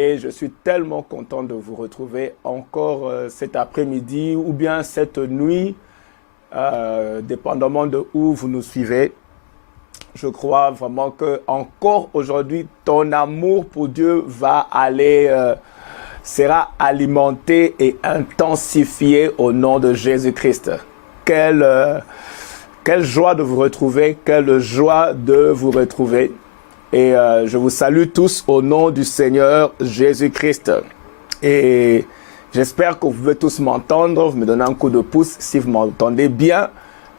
Et je suis tellement content de vous retrouver encore cet après-midi ou bien cette nuit, dépendamment de où vous nous suivez. Je crois vraiment que encore aujourd'hui, ton amour pour Dieu sera alimenté et intensifié au nom de Jésus-Christ. Quelle joie de vous retrouver, quelle joie de vous retrouver. Et je vous salue tous au nom du Seigneur Jésus-Christ. Et j'espère que vous pouvez tous m'entendre. Vous me donnez un coup de pouce. Si vous m'entendez bien,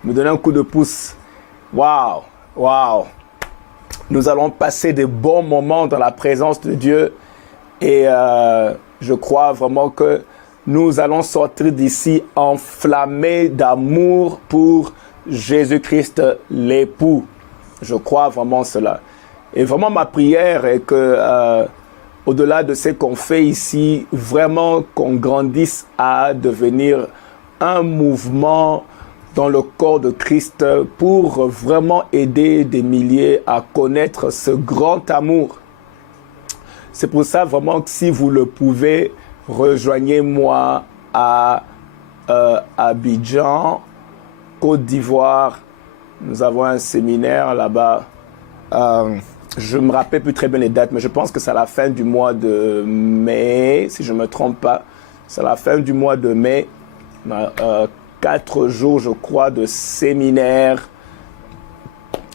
me donnez un coup de pouce. Waouh, waouh. Nous allons passer des bons moments dans la présence de Dieu. Et je crois vraiment que nous allons sortir d'ici enflammés d'amour pour Jésus-Christ, l'époux. Je crois vraiment cela. Et vraiment, ma prière est que, au-delà de ce qu'on fait ici, vraiment qu'on grandisse à devenir un mouvement dans le corps de Christ pour vraiment aider des milliers à connaître ce grand amour. C'est pour ça vraiment que si vous le pouvez, rejoignez-moi à Abidjan, Côte d'Ivoire. Nous avons un séminaire là-bas. Je ne me rappelle plus très bien les dates, mais je pense que c'est à la fin du mois de mai, si je ne me trompe pas. C'est à la fin du mois de mai. 4 jours, je crois, de séminaire.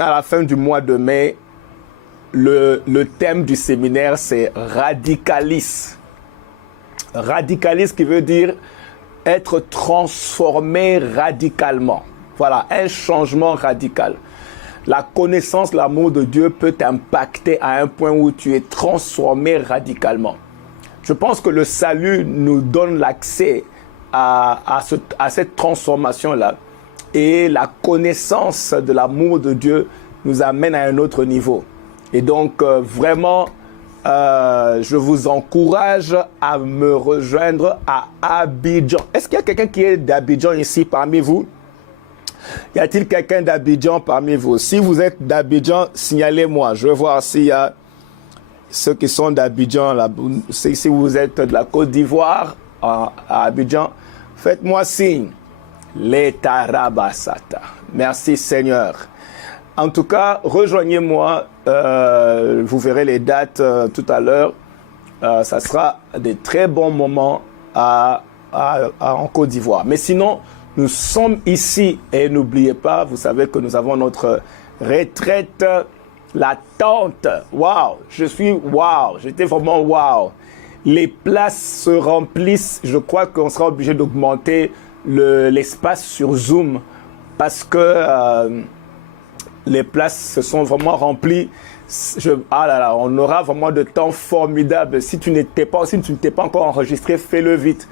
À la fin du mois de mai, le thème du séminaire, c'est radicalisme. Radicalisme qui veut dire être transformé radicalement. Voilà, un changement radical. La connaissance, l'amour de Dieu peut t'impacter à un point où tu es transformé radicalement. Je pense que le salut nous donne l'accès à cette transformation-là. Et la connaissance de l'amour de Dieu nous amène à un autre niveau. Et donc, vraiment, je vous encourage à me rejoindre à Abidjan. Est-ce qu'il y a quelqu'un qui est d'Abidjan ici parmi vous? Y a-t-il quelqu'un d'Abidjan parmi vous? Si vous êtes d'Abidjan, signalez-moi. Je veux voir s'il y a ceux qui sont d'Abidjan. Si vous êtes de la Côte d'Ivoire, à Abidjan, faites-moi signe. L'Etarabasata. Merci Seigneur. En tout cas, rejoignez-moi. Vous verrez les dates tout à l'heure. Ça sera des très bons moments en Côte d'Ivoire. Mais sinon, nous sommes ici et n'oubliez pas, vous savez que nous avons notre retraite, la tente. Waouh, j'étais vraiment waouh. Les places se remplissent. Je crois qu'on sera obligé d'augmenter l'espace sur Zoom parce que les places se sont vraiment remplies. On aura vraiment de temps formidable. Si tu ne t'es pas encore enregistré, fais-le vite.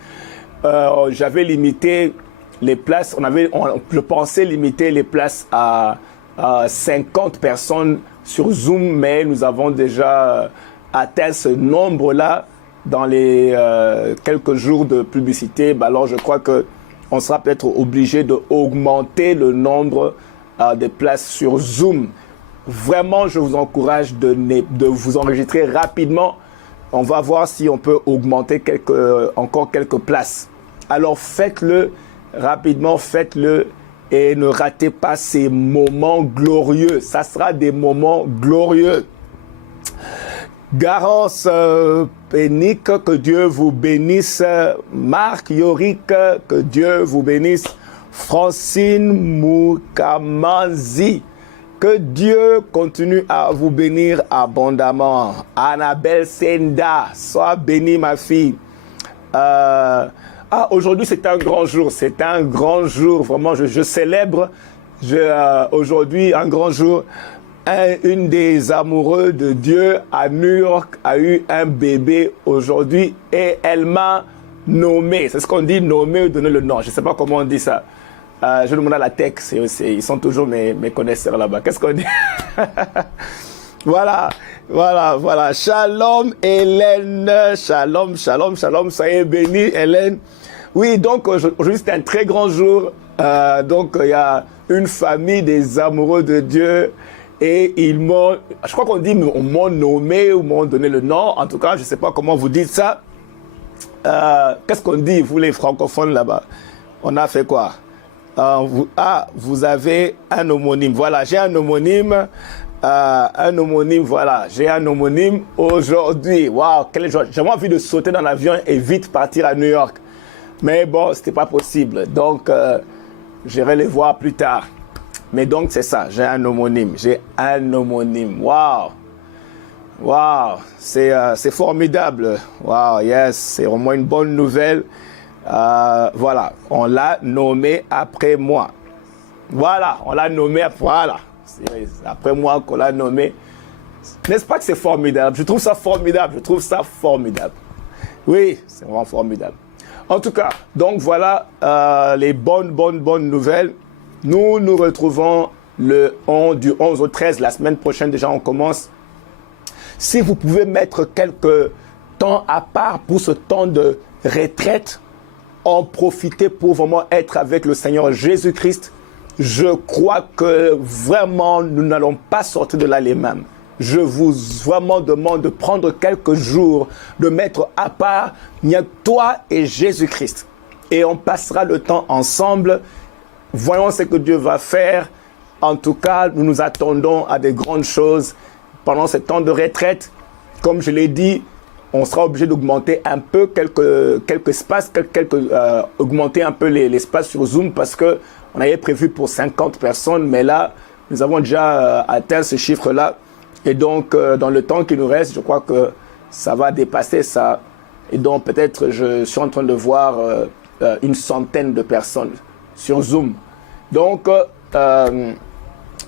J'avais limité les places, je pensais limiter les places à 50 personnes sur Zoom, mais nous avons déjà atteint ce nombre-là dans les quelques jours de publicité. Alors je crois qu'on sera peut-être obligé d'augmenter le nombre de places sur Zoom. Vraiment, je vous encourage de vous enregistrer rapidement. On va voir si on peut augmenter encore quelques places. Alors faites-le. Rapidement, faites-le et ne ratez pas ces moments glorieux. Ça sera des moments glorieux. Garance Pénique, que Dieu vous bénisse. Marc Yorick, que Dieu vous bénisse. Francine Moukamanzi, que Dieu continue à vous bénir abondamment. Annabelle Senda, sois bénie ma fille. Aujourd'hui, c'est un grand jour. C'est un grand jour. Vraiment, je célèbre aujourd'hui un grand jour. Une des amoureux de Dieu à New York a eu un bébé aujourd'hui et elle m'a nommé. C'est ce qu'on dit, nommer ou donner le nom. Je ne sais pas comment on dit ça. Je demande à la tech. Ils sont toujours mes connaisseurs là-bas. Qu'est-ce qu'on dit? Voilà. Shalom Hélène. Shalom. Soyez bénis Hélène. Oui, donc aujourd'hui c'est un très grand jour. Donc il y a une famille des amoureux de Dieu Et ils m'ont, je crois qu'on dit, on m'a nommé ou m'ont donné le nom. En tout cas, je ne sais pas comment vous dites ça. Qu'est-ce qu'on dit, vous les francophones là-bas? On a fait quoi? Vous avez un homonyme. Voilà, j'ai un homonyme. Voilà. J'ai un homonyme aujourd'hui. Waouh, quelle joie. J'avais envie de sauter dans l'avion et vite partir à New York. Mais bon, c'était pas possible. Donc, j'irai les voir plus tard. Mais donc, c'est ça. J'ai un homonyme. Waouh. Waouh. C'est formidable. Waouh, yes. C'est vraiment une bonne nouvelle. Voilà. On l'a nommé après moi. Voilà. On l'a nommé voilà. C'est après moi qu'on l'a nommé. N'est-ce pas que c'est formidable? Je trouve ça formidable. Oui, c'est vraiment formidable. En tout cas, donc voilà les bonnes nouvelles. Nous nous retrouvons du 11 au 13. La semaine prochaine, déjà, on commence. Si vous pouvez mettre quelques temps à part pour ce temps de retraite, en profiter pour vraiment être avec le Seigneur Jésus-Christ, je crois que vraiment, nous n'allons pas sortir de là les mêmes. Je vous vraiment demande de prendre quelques jours, de mettre à part toi et Jésus-Christ. Et on passera le temps ensemble. Voyons ce que Dieu va faire. En tout cas, nous nous attendons à des grandes choses pendant ce temps de retraite. Comme je l'ai dit, on sera obligé d'augmenter un peu quelques espaces, augmenter un peu l'espace sur Zoom parce que on avait prévu pour 50 personnes, mais là, nous avons déjà atteint ce chiffre-là. Et donc, dans le temps qui nous reste, je crois que ça va dépasser ça. Et donc, peut-être, je suis en train de voir une centaine de personnes sur Zoom. Donc,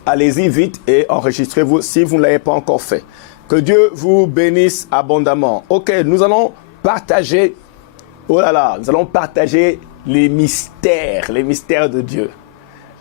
allez-y vite et enregistrez-vous si vous ne l'avez pas encore fait. Que Dieu vous bénisse abondamment. Ok, nous allons partager, nous allons partager les mystères de Dieu.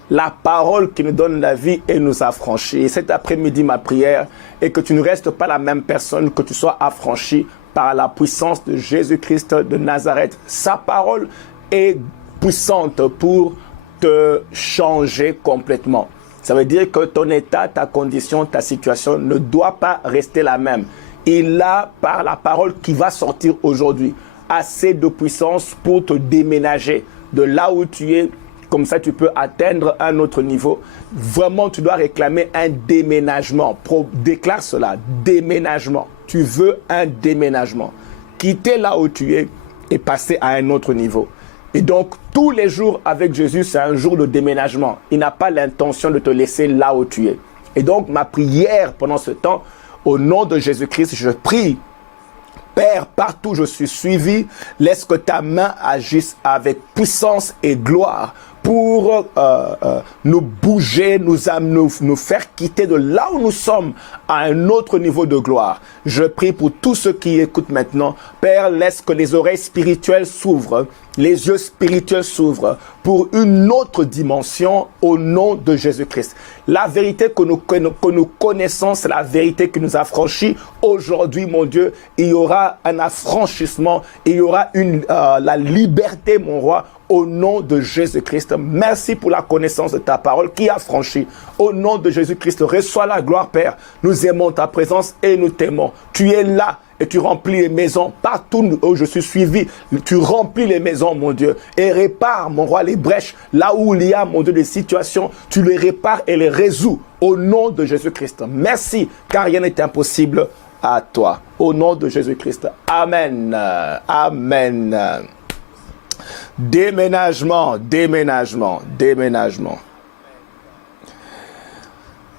La parole qui nous donne la vie et nous affranchit. Et cet après-midi, ma prière est que tu ne restes pas la même personne, que tu sois affranchi par la puissance de Jésus-Christ de Nazareth. Sa parole est puissante pour te changer complètement. Ça veut dire que ton état, ta condition, ta situation ne doit pas rester la même. Il a, par la parole qui va sortir aujourd'hui, assez de puissance pour te déménager de là où tu es. Comme ça, tu peux atteindre un autre niveau. Vraiment, tu dois réclamer un déménagement. Déclare cela, déménagement. Tu veux un déménagement. Quitter là où tu es et passer à un autre niveau. Et donc, tous les jours avec Jésus, c'est un jour de déménagement. Il n'a pas l'intention de te laisser là où tu es. Et donc, ma prière pendant ce temps, au nom de Jésus-Christ, je prie, Père, partout où je suis suivi, laisse que ta main agisse avec puissance et gloire pour nous bouger, nous faire quitter de là où nous sommes à un autre niveau de gloire. Je prie pour tous ceux qui écoutent maintenant. Père, laisse que les oreilles spirituelles s'ouvrent, les yeux spirituels s'ouvrent pour une autre dimension au nom de Jésus-Christ. La vérité que nous connaissons, c'est la vérité qui nous affranchit. Aujourd'hui, mon Dieu, il y aura un affranchissement, il y aura la liberté, mon roi, au nom de Jésus-Christ. Merci pour la connaissance de ta parole qui a franchi. Au nom de Jésus-Christ, reçois la gloire, Père. Nous aimons ta présence et nous t'aimons. Tu es là et tu remplis les maisons. Partout où je suis suivi, tu remplis les maisons, mon Dieu. Et répare, mon roi, les brèches. Là où il y a, mon Dieu, des situations, tu les répares et les résous. Au nom de Jésus-Christ. Merci, car rien n'est impossible à toi. Au nom de Jésus-Christ. Amen. Amen. Déménagement.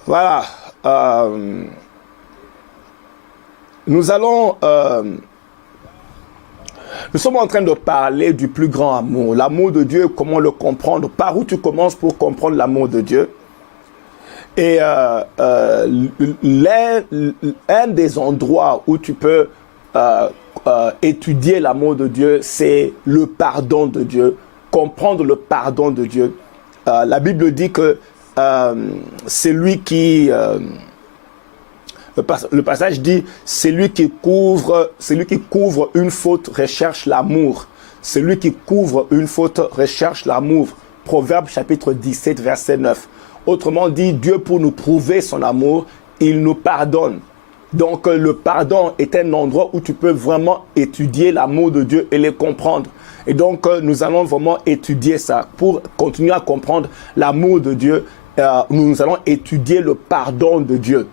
Voilà. Nous sommes en train de parler du plus grand amour. L'amour de Dieu, comment le comprendre? Par où tu commences pour comprendre l'amour de Dieu? Et un des endroits où tu peux étudier l'amour de Dieu, c'est le pardon de Dieu, comprendre le pardon de Dieu. La Bible dit que c'est lui qui... le passage dit, celui qui couvre une faute recherche l'amour. Celui qui couvre une faute recherche l'amour. Proverbe chapitre 17, verset 9. Autrement dit, Dieu, pour nous prouver son amour, il nous pardonne. Donc le pardon est un endroit où tu peux vraiment étudier l'amour de Dieu et le comprendre. Et donc nous allons vraiment étudier ça. Pour continuer à comprendre l'amour de Dieu, nous allons étudier le pardon de Dieu.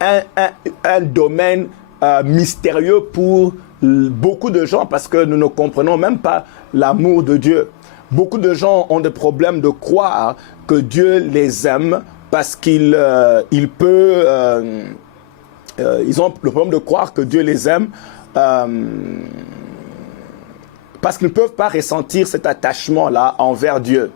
Un domaine mystérieux pour beaucoup de gens parce que nous ne comprenons même pas l'amour de Dieu. Beaucoup de gens ont des problèmes de croire que Dieu les aime parce qu'ils ont le problème de croire que Dieu les aime parce qu'ils ne peuvent pas ressentir cet attachement-là envers Dieu.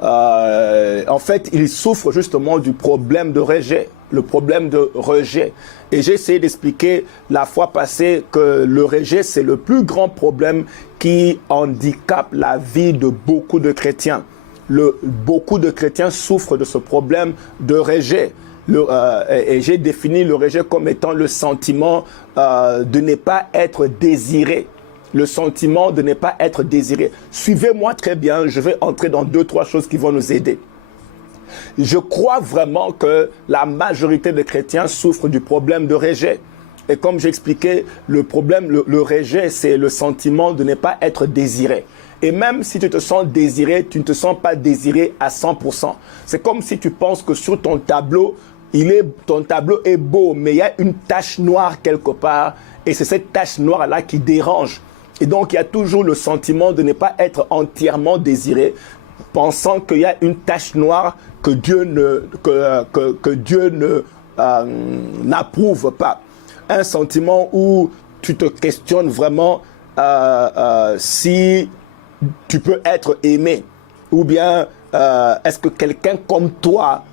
En fait, ils souffrent justement du problème de rejet, le problème de rejet. Et j'ai essayé d'expliquer la fois passée que le rejet, c'est le plus grand problème qui handicape la vie de beaucoup de chrétiens. Beaucoup de chrétiens souffrent de ce problème de rejet. Et j'ai défini le rejet comme étant le sentiment de ne pas être désiré. Le sentiment de ne pas être désiré. Suivez-moi très bien, je vais entrer dans 2-3 choses qui vont nous aider. Je crois vraiment que la majorité des chrétiens souffrent du problème de rejet. Et comme j'expliquais, le problème, le rejet, c'est le sentiment de ne pas être désiré. Et même si tu te sens désiré, tu ne te sens pas désiré à 100%. C'est comme si tu penses que sur ton tableau, ton tableau est beau, mais il y a une tache noire quelque part. Et c'est cette tache noire-là qui dérange. Et donc, il y a toujours le sentiment de ne pas être entièrement désiré, pensant qu'il y a une tache noire que Dieu n'approuve pas. Un sentiment où tu te questionnes vraiment si tu peux être aimé. Ou bien, est-ce que quelqu'un comme toi,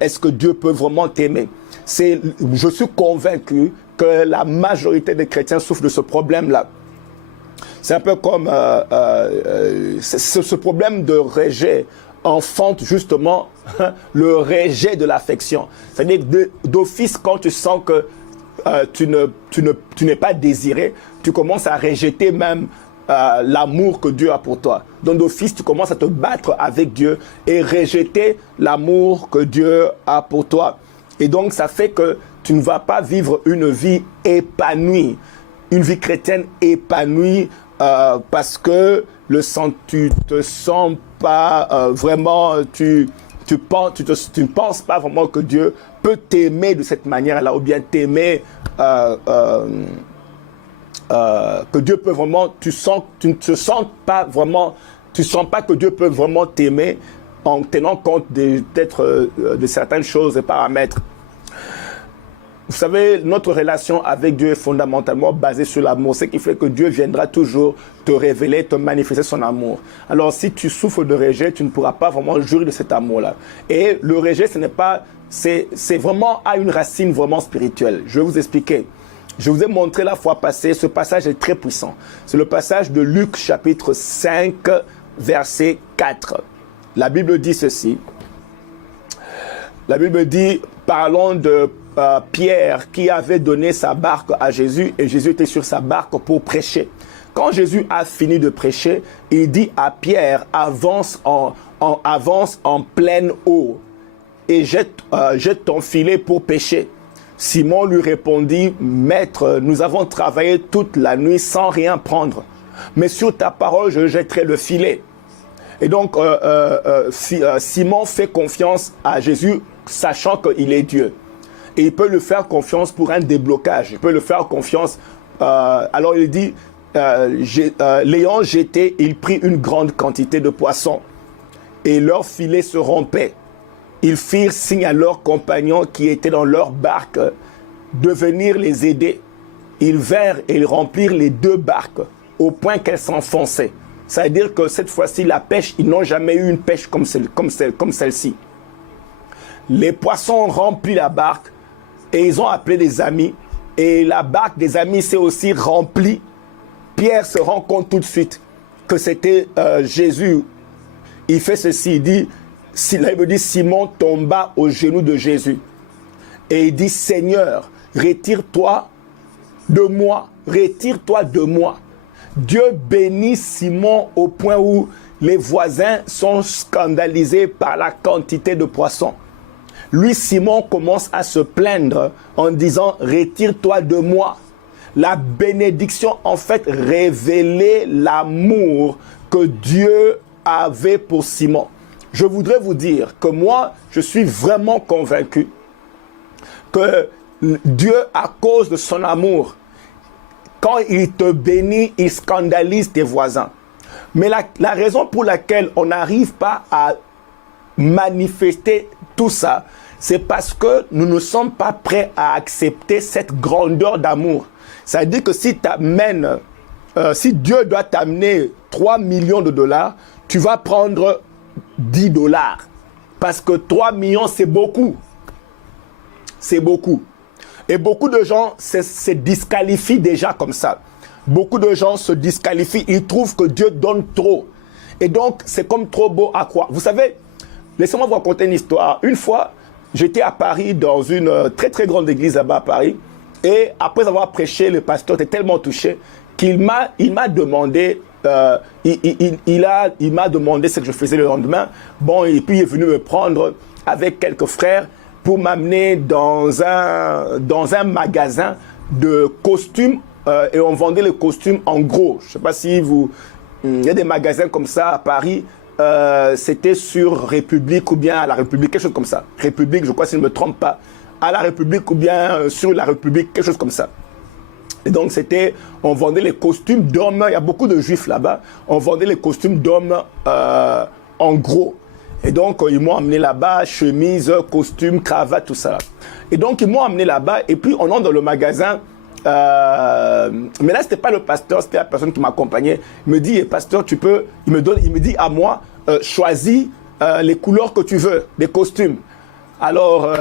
est-ce que Dieu peut vraiment t'aimer? Je suis convaincu que la majorité des chrétiens souffrent de ce problème-là. C'est un peu comme ce problème de rejet enfante justement le rejet de l'affection. C'est-à-dire d'office, quand tu sens que tu n'es pas désiré, tu commences à rejeter même l'amour que Dieu a pour toi. Donc d'office, tu commences à te battre avec Dieu et rejeter l'amour que Dieu a pour toi. Et donc ça fait que tu ne vas pas vivre une vie épanouie, une vie chrétienne épanouie parce que tu te sens pas vraiment, tu ne penses pas vraiment que Dieu peut t'aimer de cette manière-là, ou bien t'aimer, que Dieu peut vraiment, tu ne te sens pas vraiment, tu sens pas que Dieu peut vraiment t'aimer en tenant compte peut-être de certaines choses et paramètres. Vous savez, notre relation avec Dieu est fondamentalement basée sur l'amour, ce qui fait que Dieu viendra toujours te révéler, te manifester son amour. Alors, si tu souffres de rejet, tu ne pourras pas vraiment jouir de cet amour-là. Et le rejet, c'est vraiment à une racine vraiment spirituelle. Je vais vous expliquer. Je vous ai montré la fois passée, ce passage est très puissant. C'est le passage de Luc chapitre 5, verset 4. La Bible dit ceci. La Bible dit, parlons de Pierre qui avait donné sa barque à Jésus et Jésus était sur sa barque pour prêcher. Quand Jésus a fini de prêcher, il dit à Pierre, avance en pleine eau et jette ton filet pour pêcher. Simon lui répondit, Maître, nous avons travaillé toute la nuit sans rien prendre, mais sur ta parole, je jetterai le filet. Et donc, Simon fait confiance à Jésus, sachant qu'il est Dieu. Et il peut lui faire confiance pour un déblocage. Il peut lui faire confiance. Alors il dit, l'ayant jeté, il prit une grande quantité de poissons. Et leur filet se rompait. Ils firent signe à leurs compagnons qui étaient dans leur barque de venir les aider. Ils vinrent et ils remplirent les 2 barques au point qu'elles s'enfonçaient. Ça veut dire que cette fois-ci, la pêche, ils n'ont jamais eu une pêche comme celle-ci. Les poissons ont rempli la barque et ils ont appelé des amis. Et la barque des amis s'est aussi remplie. Pierre se rend compte tout de suite que c'était Jésus. Il fait ceci, il dit, Simon tomba aux genoux de Jésus. Et il dit, Seigneur, retire-toi de moi. Dieu bénit Simon au point où les voisins sont scandalisés par la quantité de poissons. Lui, Simon, commence à se plaindre en disant « Retire-toi de moi ». La bénédiction, en fait, révélait l'amour que Dieu avait pour Simon. Je voudrais vous dire que moi, je suis vraiment convaincu que Dieu, à cause de son amour, quand il te bénit, il scandalise tes voisins. Mais la raison pour laquelle on n'arrive pas à manifester tout ça, c'est parce que nous ne sommes pas prêts à accepter cette grandeur d'amour. C'est-à-dire que si Dieu doit t'amener 3 millions de dollars, tu vas prendre 10 dollars. Parce que 3 millions, c'est beaucoup. C'est beaucoup. Et beaucoup de gens se disqualifient déjà comme ça. Beaucoup de gens se disqualifient. Ils trouvent que Dieu donne trop. Et donc, c'est comme trop beau à croire. Vous savez, laissez-moi vous raconter une histoire. Une fois, j'étais à Paris dans une très très grande église là-bas à Paris. Et après avoir prêché, le pasteur était tellement touché qu'il m'a demandé, il m'a demandé ce que je faisais le lendemain. Bon, et puis il est venu me prendre avec quelques frères pour m'amener dans un magasin de costumes et on vendait les costumes en gros. Je ne sais pas si il y a des magasins comme ça à Paris. C'était sur République ou bien à la République, quelque chose comme ça. République, je crois, si je ne me trompe pas. À la République ou bien sur la République, quelque chose comme ça. Et donc, on vendait les costumes d'hommes. Il y a beaucoup de juifs là-bas. On vendait les costumes d'hommes en gros. Et donc, ils m'ont amené là-bas, chemise, costume, cravate, tout ça. Et donc, ils m'ont amené là-bas. Et puis, on entre dans le magasin. Mais là, ce n'était pas le pasteur, c'était la personne qui m'accompagnait. Il me dit, pasteur, tu peux... Il me dit à moi, choisis les couleurs que tu veux, des costumes. Alors,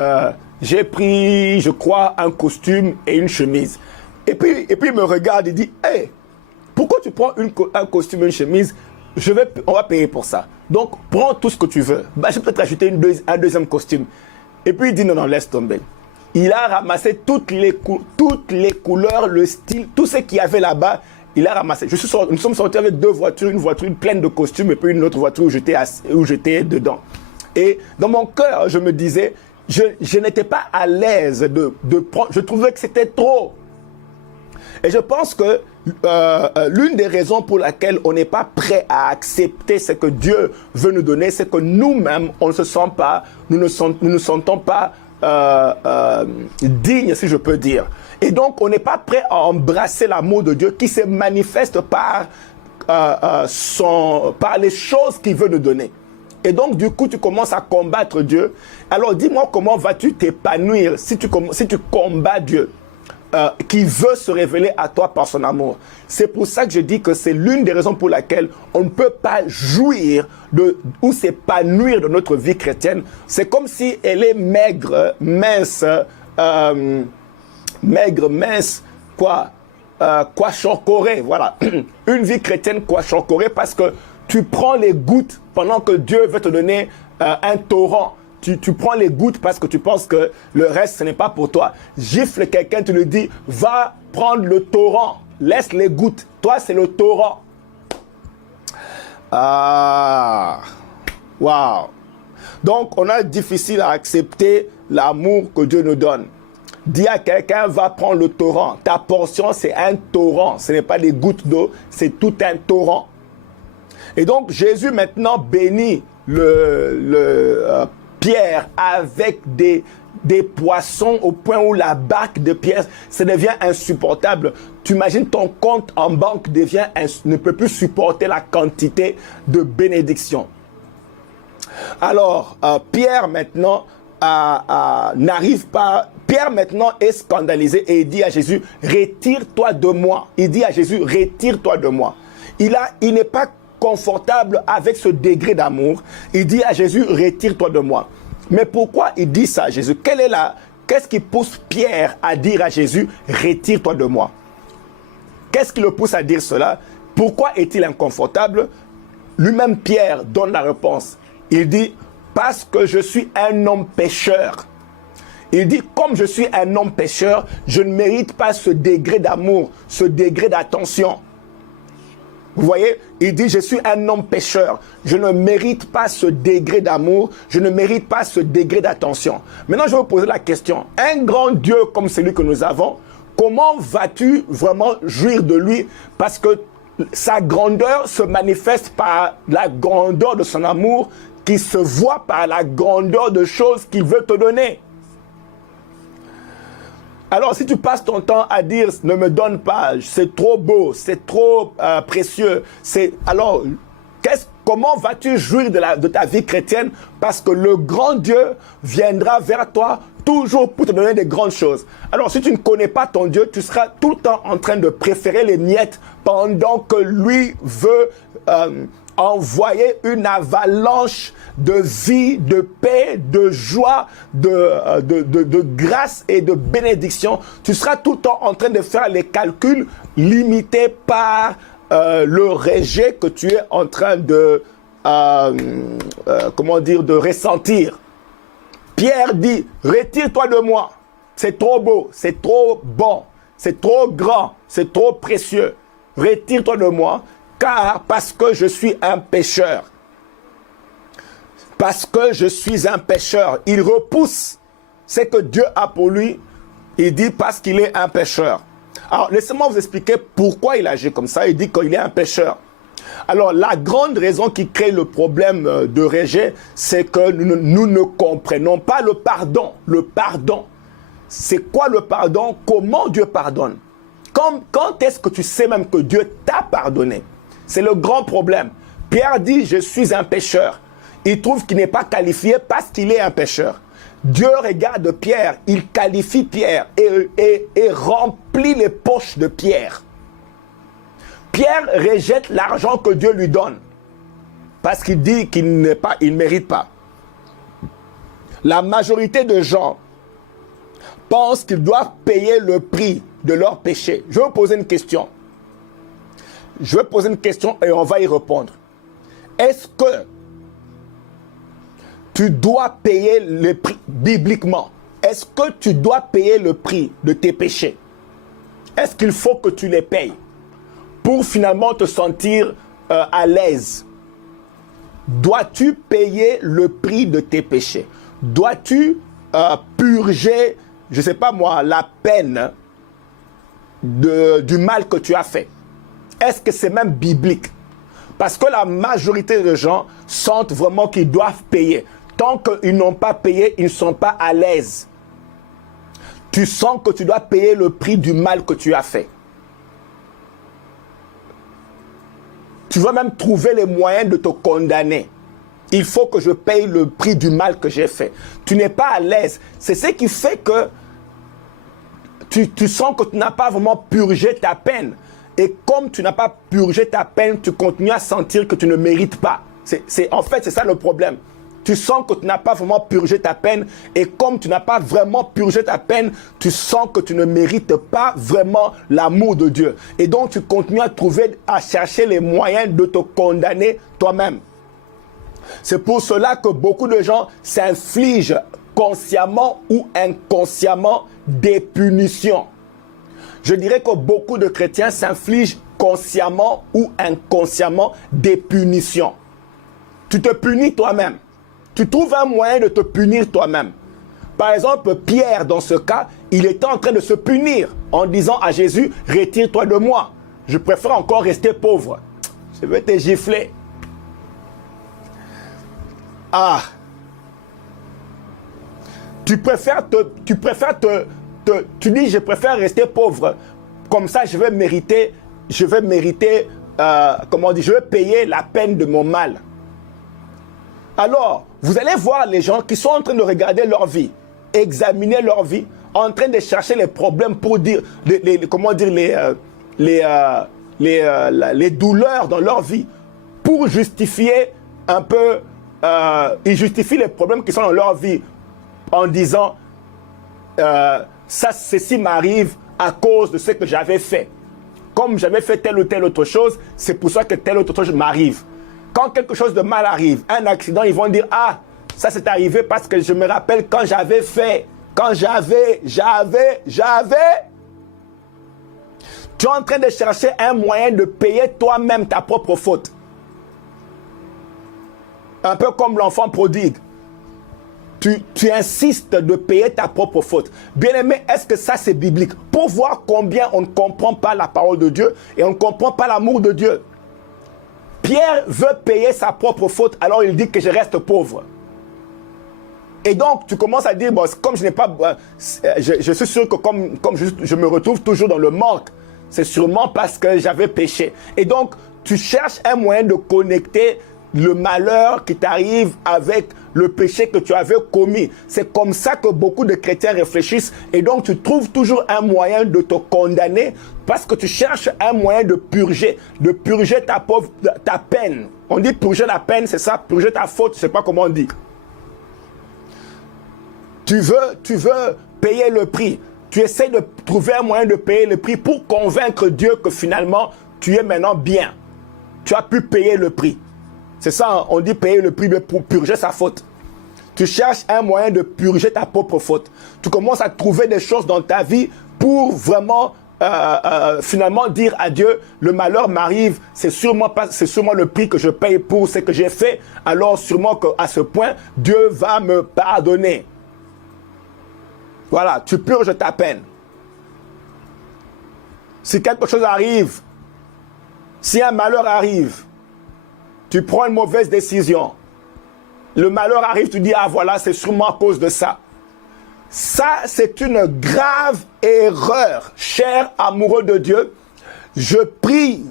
j'ai pris, je crois, un costume et une chemise. Et puis il me regarde et dit, hey, pourquoi tu prends un costume et une chemise? On va payer pour ça. Donc, prends tout ce que tu veux. Bah, je peux te rajouter un deuxième costume. Et puis il dit, non, laisse tomber. Il a ramassé toutes les couleurs, le style, tout ce qu'il y avait là-bas. Il a ramassé. Nous sommes sortis avec deux voitures, une voiture pleine de costumes et puis une autre voiture où j'étais dedans. Et dans mon cœur, je me disais, je n'étais pas à l'aise de prendre. Je trouvais que c'était trop. Et je pense que l'une des raisons pour laquelle on n'est pas prêt à accepter ce que Dieu veut nous donner, c'est que nous-mêmes, on ne se sent pas, nous ne nous sentons pas dignes, si je peux dire. Et donc, on n'est pas prêt à embrasser l'amour de Dieu qui se manifeste par les choses qu'il veut nous donner. Et donc, du coup, tu commences à combattre Dieu. Alors, dis-moi comment vas-tu t'épanouir si tu combats Dieu qui veut se révéler à toi par son amour. C'est pour ça que je dis que c'est l'une des raisons pour laquelle on ne peut pas jouir ou s'épanouir de notre vie chrétienne. C'est comme si elle est maigre, mince, chocorée, voilà. Une vie chrétienne chocorée parce que tu prends les gouttes pendant que Dieu veut te donner un torrent. Tu prends les gouttes parce que tu penses que le reste, ce n'est pas pour toi. Gifle quelqu'un, tu lui dis, va prendre le torrent. Laisse les gouttes. Toi, c'est le torrent. Ah, waouh. Donc, on a difficile à accepter l'amour que Dieu nous donne. Dis à quelqu'un, va prendre le torrent. Ta portion, c'est un torrent. Ce n'est pas des gouttes d'eau, c'est tout un torrent. Et donc, Jésus maintenant bénit Pierre avec des poissons au point où la barque de Pierre, ça devient insupportable. Tu imagines ton compte en banque ne peut plus supporter la quantité de bénédiction. Alors, Pierre maintenant n'arrive pas. Pierre maintenant est scandalisé et il dit à Jésus, retire-toi de moi. Il dit à Jésus, retire-toi de moi. Il n'est pas confortable avec ce degré d'amour. Il dit à Jésus, retire-toi de moi. Mais pourquoi il dit ça à Jésus? Qu'est-ce qui pousse Pierre à dire à Jésus, retire-toi de moi? Qu'est-ce qui le pousse à dire cela? Pourquoi est-il inconfortable? Lui-même, Pierre donne la réponse. Il dit, parce que je suis un homme pécheur. Il dit, comme je suis un homme pécheur, je ne mérite pas ce degré d'amour, ce degré d'attention. Vous voyez, il dit, je suis un homme pécheur. Je ne mérite pas ce degré d'amour. Je ne mérite pas ce degré d'attention. Maintenant, je vais vous poser la question. Un grand Dieu comme celui que nous avons, comment vas-tu vraiment jouir de lui? Parce que sa grandeur se manifeste par la grandeur de son amour qui se voit par la grandeur de choses qu'il veut te donner. Alors, si tu passes ton temps à dire « ne me donne pas, c'est trop beau, c'est trop précieux », alors, comment vas-tu jouir de ta vie chrétienne? Parce que le grand Dieu viendra vers toi toujours pour te donner des grandes choses. Alors, si tu ne connais pas ton Dieu, tu seras tout le temps en train de préférer les miettes pendant que lui veut envoyer une avalanche de vie, de paix, de joie, de grâce et de bénédiction. Tu seras tout le temps en train de faire les calculs limités par le rejet que tu es en train de, de ressentir. Pierre dit, retire-toi de moi. C'est trop beau, c'est trop bon, c'est trop grand, c'est trop précieux. Retire-toi de moi, parce que je suis un pécheur. Parce que je suis un pécheur. Il repousse ce que Dieu a pour lui. Il dit parce qu'il est un pécheur. Alors, laissez-moi vous expliquer pourquoi il agit comme ça. Il dit qu'il est un pécheur. Alors, la grande raison qui crée le problème de rejet, c'est que nous ne comprenons pas le pardon. Le pardon. C'est quoi le pardon? Comment Dieu pardonne? Quand est-ce que tu sais même que Dieu t'a pardonné? C'est le grand problème. Pierre dit, je suis un pécheur. Il trouve qu'il n'est pas qualifié parce qu'il est un pécheur. Dieu regarde Pierre, il qualifie Pierre et remplit les poches de Pierre. Pierre rejette l'argent que Dieu lui donne parce qu'il dit qu'il ne mérite pas. La majorité de gens pensent qu'ils doivent payer le prix de leur péché. Je vais vous poser une question. Je vais poser une question et on va y répondre. Est-ce que tu dois payer le prix bibliquement? Est-ce que tu dois payer le prix de tes péchés? Est-ce qu'il faut que tu les payes pour finalement te sentir à l'aise? Dois-tu payer le prix de tes péchés? Dois-tu purger, je ne sais pas moi, la peine du mal que tu as fait? Est-ce que c'est même biblique? Parce que la majorité de gens sentent vraiment qu'ils doivent payer. Tant qu'ils n'ont pas payé, ils ne sont pas à l'aise. Tu sens que tu dois payer le prix du mal que tu as fait. Tu vas même trouver les moyens de te condamner. Il faut que je paye le prix du mal que j'ai fait. Tu n'es pas à l'aise. C'est ce qui fait que tu sens que tu n'as pas vraiment purgé ta peine. Et comme tu n'as pas purgé ta peine, tu continues à sentir que tu ne mérites pas. En fait, c'est ça le problème. Tu sens que tu n'as pas vraiment purgé ta peine. Et comme tu n'as pas vraiment purgé ta peine, tu sens que tu ne mérites pas vraiment l'amour de Dieu. Et donc, tu continues à chercher les moyens de te condamner toi-même. C'est pour cela que beaucoup de gens s'infligent consciemment ou inconsciemment des punitions. Je dirais que beaucoup de chrétiens s'infligent consciemment ou inconsciemment des punitions. Tu te punis toi-même. Tu trouves un moyen de te punir toi-même. Par exemple, Pierre, dans ce cas, il était en train de se punir en disant à Jésus, « Retire-toi de moi. Je préfère encore rester pauvre. Je vais te gifler. » Ah! Tu dis, je préfère rester pauvre. Comme ça, je vais payer la peine de mon mal. Alors, vous allez voir les gens qui sont en train de regarder leur vie, examiner leur vie, en train de chercher les problèmes pour dire, les douleurs dans leur vie, pour justifier un peu, ils justifient les problèmes qui sont dans leur vie en disant, ceci m'arrive à cause de ce que j'avais fait. Comme j'avais fait telle ou telle autre chose, c'est pour ça que telle autre chose m'arrive. Quand quelque chose de mal arrive, un accident, ils vont dire, ah, ça c'est arrivé parce que je me rappelle quand j'avais fait, quand j'avais. Tu es en train de chercher un moyen de payer toi-même ta propre faute. Un peu comme l'enfant prodigue. Tu insistes de payer ta propre faute. Bien-aimé, est-ce que ça c'est biblique? Pour voir combien on ne comprend pas la parole de Dieu et on ne comprend pas l'amour de Dieu. Pierre veut payer sa propre faute, alors il dit que je reste pauvre. Et donc, tu commences à dire, bon, comme je n'ai pas... je suis sûr que comme je me retrouve toujours dans le manque, c'est sûrement parce que j'avais péché. Et donc, tu cherches un moyen de connecter le malheur qui t'arrive avec le péché que tu avais commis. C'est comme ça que beaucoup de chrétiens réfléchissent. Et donc, tu trouves toujours un moyen de te condamner parce que tu cherches un moyen de purger ta peine. On dit purger la peine, c'est ça, purger ta faute, je ne sais pas comment on dit. Tu veux payer le prix. Tu essaies de trouver un moyen de payer le prix pour convaincre Dieu que finalement, tu es maintenant bien. Tu as pu payer le prix. C'est ça, on dit payer le prix pour purger sa faute. Tu cherches un moyen de purger ta propre faute. Tu commences à trouver des choses dans ta vie pour vraiment, finalement dire à Dieu, le malheur m'arrive, c'est sûrement le prix que je paye pour ce que j'ai fait. Alors sûrement qu'à ce point, Dieu va me pardonner. Voilà, tu purges ta peine. Si quelque chose arrive, si un malheur arrive, tu prends une mauvaise décision. Le malheur arrive, tu dis, ah voilà, c'est sûrement à cause de ça. Ça, c'est une grave erreur. Cher amoureux de Dieu, je prie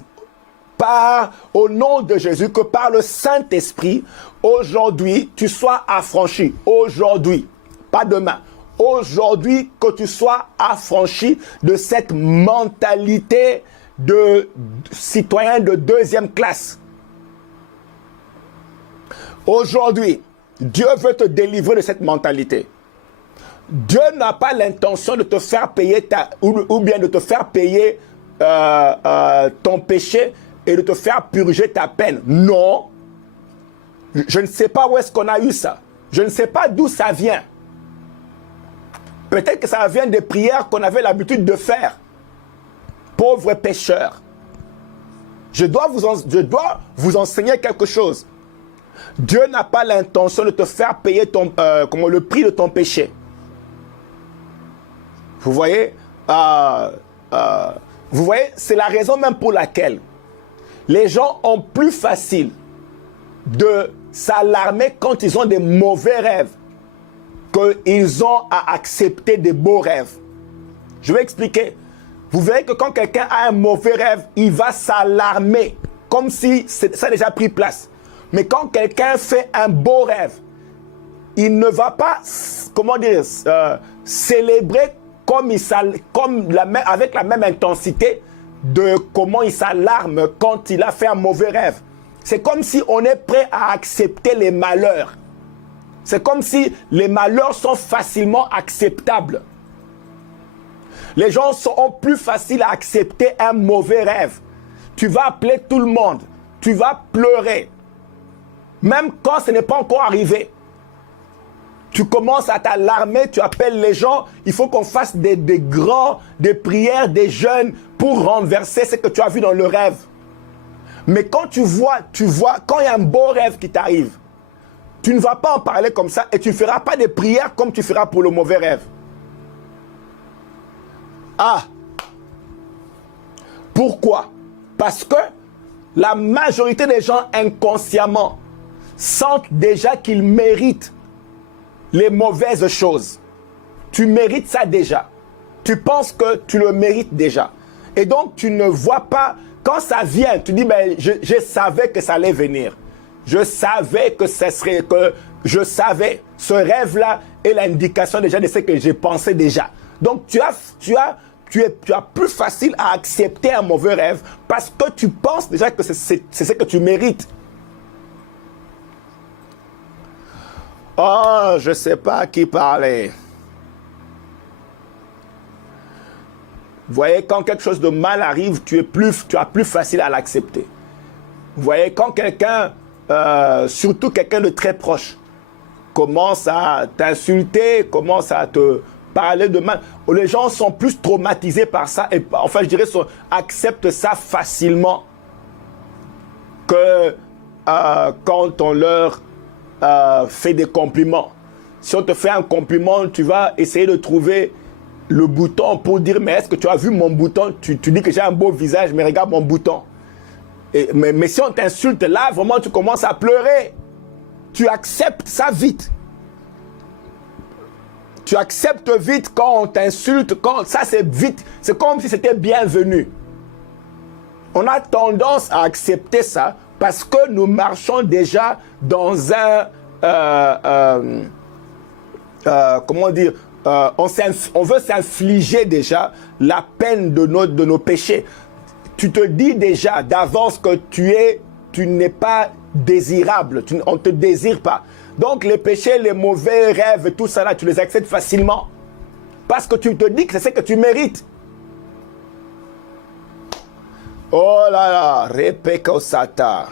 au nom de Jésus que par le Saint-Esprit, aujourd'hui, tu sois affranchi. Aujourd'hui, pas demain. Aujourd'hui, que tu sois affranchi de cette mentalité de citoyen de deuxième classe. Aujourd'hui, Dieu veut te délivrer de cette mentalité. Dieu n'a pas l'intention de te faire payer ou bien de te faire payer ton péché et de te faire purger ta peine. Non. Je ne sais pas où est-ce qu'on a eu ça. Je ne sais pas d'où ça vient. Peut-être que ça vient des prières qu'on avait l'habitude de faire. Pauvres pécheurs. Je dois vous enseigner quelque chose. Dieu n'a pas l'intention de te faire payer le prix de ton péché. Vous voyez, c'est la raison même pour laquelle les gens ont plus facile de s'alarmer quand ils ont des mauvais rêves qu'ils ont à accepter des beaux rêves. Je vais expliquer. Vous verrez que quand quelqu'un a un mauvais rêve, il va s'alarmer comme si ça a déjà pris place. Mais quand quelqu'un fait un beau rêve, il ne va pas, célébrer avec la même intensité de comment il s'alarme quand il a fait un mauvais rêve. C'est comme si on est prêt à accepter les malheurs. C'est comme si les malheurs sont facilement acceptables. Les gens sont plus faciles à accepter un mauvais rêve. Tu vas appeler tout le monde. Tu vas pleurer. Même quand ce n'est pas encore arrivé. Tu commences à t'alarmer, tu appelles les gens. Il faut qu'on fasse des prières, des jeûnes pour renverser ce que tu as vu dans le rêve. Mais quand tu vois, quand il y a un beau rêve qui t'arrive, tu ne vas pas en parler comme ça et tu ne feras pas des prières comme tu feras pour le mauvais rêve. Ah! Pourquoi? Parce que la majorité des gens inconsciemment sentent déjà qu'ils méritent les mauvaises choses. Tu mérites ça déjà. Tu penses que tu le mérites déjà. Et donc, tu ne vois pas, quand ça vient, tu dis, ben, je savais que ça allait venir. Je savais que ce serait, je savais. Ce rêve-là est l'indication déjà de ce que j'ai pensé déjà. Donc, tu as plus facile à accepter un mauvais rêve parce que tu penses déjà que c'est ce que tu mérites. Oh, je ne sais pas à qui parler. Vous voyez, quand quelque chose de mal arrive, tu as plus facile à l'accepter. Vous voyez, quand quelqu'un, surtout quelqu'un de très proche, commence à t'insulter, commence à te parler de mal. Les gens sont plus traumatisés par ça et enfin je dirais acceptent ça facilement que quand on leur fait des compliments. Si on te fait un compliment, tu vas essayer de trouver le bouton pour dire mais est-ce que tu as vu mon bouton, tu dis que j'ai un beau visage mais regarde mon bouton. Mais si on t'insulte là, vraiment tu commences à pleurer. Tu acceptes ça vite. Tu acceptes vite quand on t'insulte, ça c'est vite. C'est comme si c'était bienvenu. On a tendance à accepter ça parce que nous marchons déjà dans un... comment dire, on veut s'infliger déjà la peine de nos péchés. Tu te dis déjà d'avance que tu n'es pas désirable, on ne te désire pas. Donc les péchés, les mauvais rêves, tout ça là, tu les acceptes facilement. Parce que tu te dis que c'est ce que tu mérites. Oh là là, Repeko Sata.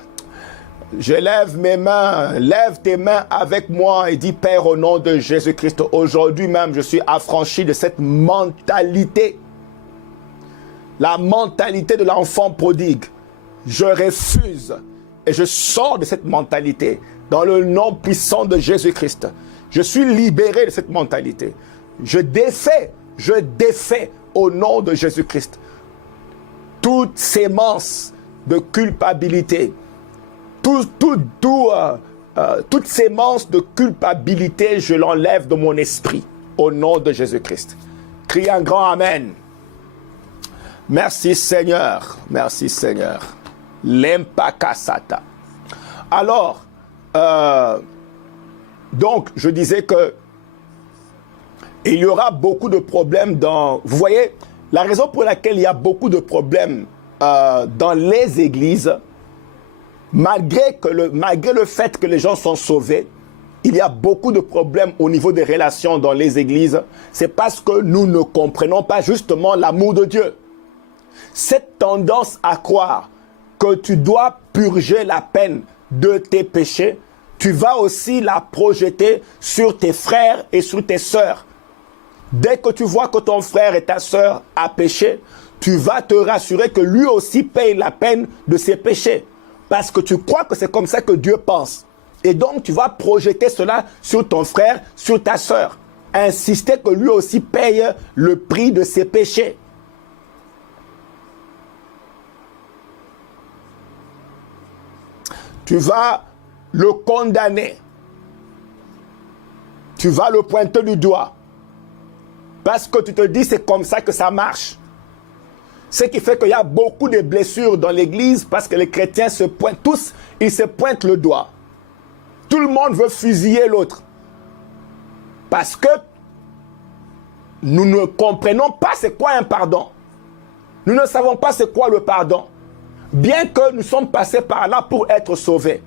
Je lève mes mains, lève tes mains avec moi et dis Père au nom de Jésus-Christ. Aujourd'hui même, je suis affranchi de cette mentalité. La mentalité de l'enfant prodigue. Je refuse et je sors de cette mentalité. Dans le nom puissant de Jésus-Christ. Je suis libéré de cette mentalité. Je défais au nom de Jésus-Christ toute sémence de culpabilité. Toute sémence de culpabilité, je l'enlève de mon esprit au nom de Jésus-Christ. Crie un grand Amen. Merci Seigneur. Merci Seigneur. L'empakasata. Alors, donc, je disais que il y aura beaucoup de problèmes dans... Vous voyez, la raison pour laquelle il y a beaucoup de problèmes dans les églises, malgré le fait que les gens sont sauvés, il y a beaucoup de problèmes au niveau des relations dans les églises. C'est parce que nous ne comprenons pas justement l'amour de Dieu. Cette tendance à croire que tu dois purger la peine de tes péchés, tu vas aussi la projeter sur tes frères et sur tes sœurs. Dès que tu vois que ton frère et ta sœur a péché, tu vas te rassurer que lui aussi paye la peine de ses péchés. Parce que tu crois que c'est comme ça que Dieu pense. Et donc tu vas projeter cela sur ton frère, sur ta sœur. Insister que lui aussi paye le prix de ses péchés. Tu vas le condamner. Tu vas le pointer du doigt. Parce que tu te dis c'est comme ça que ça marche. Ce qui fait qu'il y a beaucoup de blessures dans l'église parce que les chrétiens se pointent tous, ils se pointent le doigt. Tout le monde veut fusiller l'autre. Parce que nous ne comprenons pas c'est quoi un pardon. Nous ne savons pas c'est quoi le pardon. Bien que nous sommes passés par là pour être sauvés.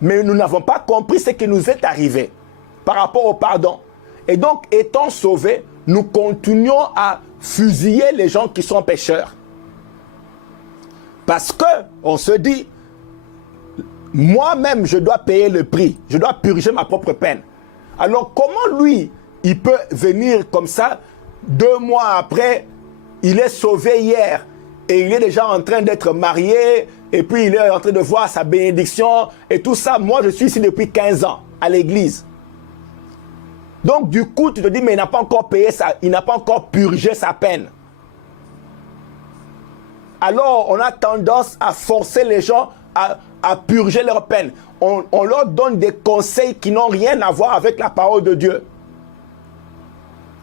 Mais nous n'avons pas compris ce qui nous est arrivé par rapport au pardon. Et donc, étant sauvés, nous continuons à fusiller les gens qui sont pécheurs. Parce que on se dit, moi-même, je dois payer le prix. Je dois purger ma propre peine. Alors, comment lui, il peut venir comme ça, 2 mois après, il est sauvé hier, et il est déjà en train d'être marié, et puis il est en train de voir sa bénédiction, et tout ça. Moi, je suis ici depuis 15 ans, à l'église. Donc, du coup, tu te dis, mais il n'a pas encore payé ça, il n'a pas encore purgé sa peine. Alors, on a tendance à forcer les gens à purger leur peine. On leur donne des conseils qui n'ont rien à voir avec la parole de Dieu.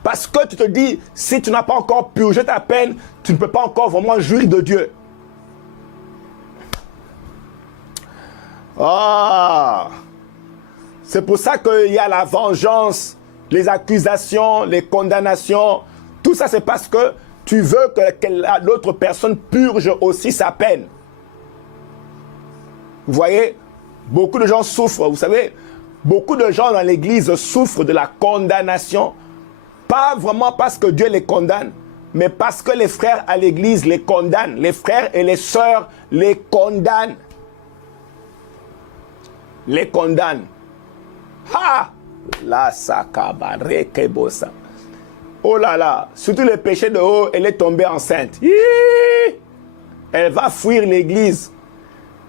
Parce que tu te dis, si tu n'as pas encore purgé ta peine, tu ne peux pas encore vraiment jouir de Dieu. Ah! C'est pour ça qu'il y a la vengeance, les accusations, les condamnations. Tout ça, c'est parce que tu veux que l'autre personne purge aussi sa peine. Vous voyez, beaucoup de gens souffrent. Vous savez, beaucoup de gens dans l'église souffrent de la condamnation. Pas vraiment parce que Dieu les condamne, mais parce que les frères à l'église les condamnent. Les frères et les sœurs les condamnent. Les condamnent. Ha! La sakaba rekebosa. oh là là, surtout le péché de haut, elle est tombée enceinte. Elle va fuir l'église.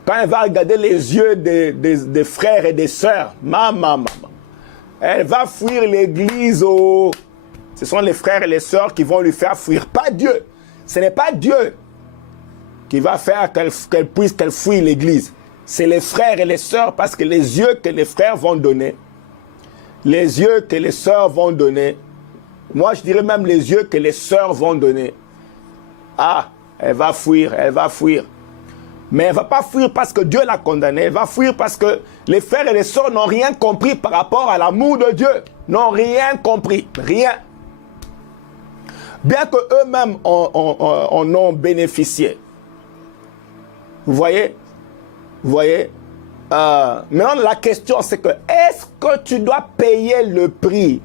Quand elle va regarder les yeux des frères et des sœurs, maman, elle va fuir l'église. Oh. Ce sont les frères et les sœurs qui vont lui faire fuir, pas Dieu. Ce n'est pas Dieu qui va faire qu'elle fuit l'église. C'est les frères et les sœurs, parce que les yeux que les frères vont donner, les yeux que les sœurs vont donner, moi je dirais même les yeux que les sœurs vont donner. Ah, elle va fuir, elle va fuir. Mais elle ne va pas fuir parce que Dieu l'a condamnée. Elle va fuir parce que les frères et les sœurs n'ont rien compris par rapport à l'amour de Dieu. N'ont rien compris. Rien. Bien qu'eux-mêmes en ont bénéficié. Vous voyez? Vous voyez? Maintenant, la question, c'est que est-ce que tu dois payer le prix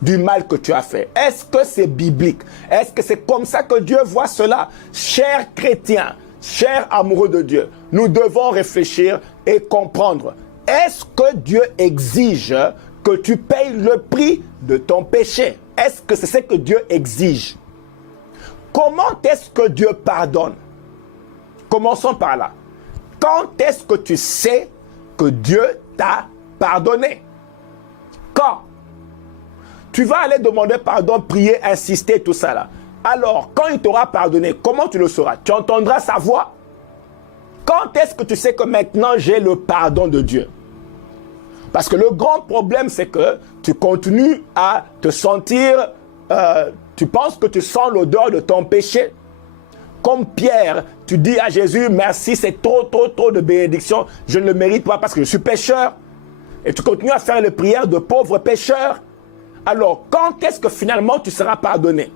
du mal que tu as fait? Est-ce que c'est biblique? Est-ce que c'est comme ça que Dieu voit cela? Chers chrétiens, chers amoureux de Dieu, nous devons réfléchir et comprendre. Est-ce que Dieu exige que tu payes le prix de ton péché? Est-ce que c'est ce que Dieu exige? Comment est-ce que Dieu pardonne? Commençons par là. Quand est-ce que tu sais que Dieu t'a pardonné? Quand? Tu vas aller demander pardon, prier, insister, tout ça là. Alors, quand il t'aura pardonné, comment tu le sauras? Tu entendras sa voix. Quand est-ce que tu sais que maintenant j'ai le pardon de Dieu? Parce que le grand problème, c'est que tu continues à te sentir, tu penses que tu sens l'odeur de ton péché. Comme Pierre, tu dis à Jésus, merci, c'est trop de bénédictions, je ne le mérite pas parce que je suis pécheur. Et tu continues à faire les prières de pauvres pécheurs. Alors, quand est-ce que finalement tu seras pardonné?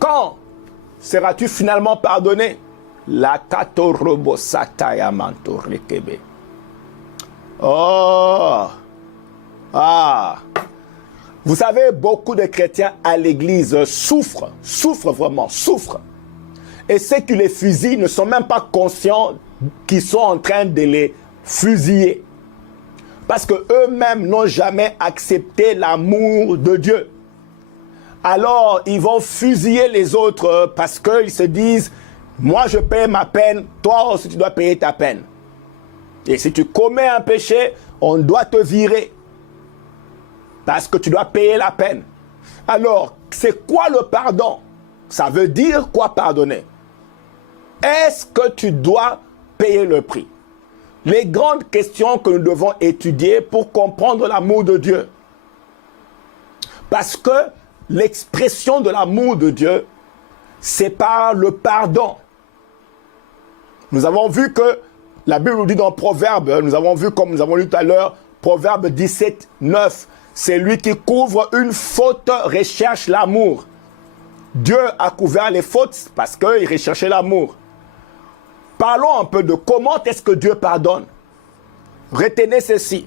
Quand seras-tu finalement pardonné? La katorobo sataya mantorekebe. Oh! Ah! Vous savez, beaucoup de chrétiens à l'église souffrent vraiment, souffrent. Et ceux qui les fusillent ne sont même pas conscients qu'ils sont en train de les fusiller. Parce qu'eux-mêmes n'ont jamais accepté l'amour de Dieu. Alors, ils vont fusiller les autres parce qu'ils se disent, moi je paye ma peine, toi aussi tu dois payer ta peine. Et si tu commets un péché, on doit te virer. Parce que tu dois payer la peine. Alors, c'est quoi le pardon? Ça veut dire quoi pardonner? Est-ce que tu dois payer le prix? Les grandes questions que nous devons étudier pour comprendre l'amour de Dieu. Parce que l'expression de l'amour de Dieu, c'est par le pardon. Nous avons vu que la Bible nous dit dans Proverbe, nous avons vu comme nous avons lu tout à l'heure, Proverbe 17, 9, c'est lui qui couvre une faute, recherche l'amour. Dieu a couvert les fautes parce qu'il recherchait l'amour. Parlons un peu de comment est-ce que Dieu pardonne. Retenez ceci.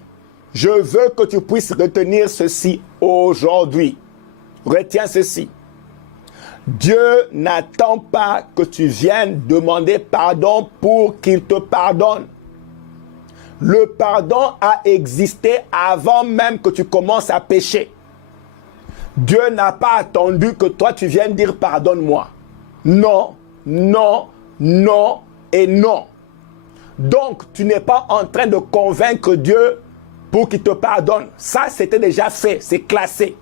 Je veux que tu puisses retenir ceci aujourd'hui. Retiens ceci. Dieu n'attend pas que tu viennes demander pardon pour qu'il te pardonne. Le pardon a existé avant même que tu commences à pécher. Dieu n'a pas attendu que toi tu viennes dire pardonne-moi. Non, non, non et non. Donc, tu n'es pas en train de convaincre Dieu pour qu'il te pardonne. Ça, c'était déjà fait, c'est classé.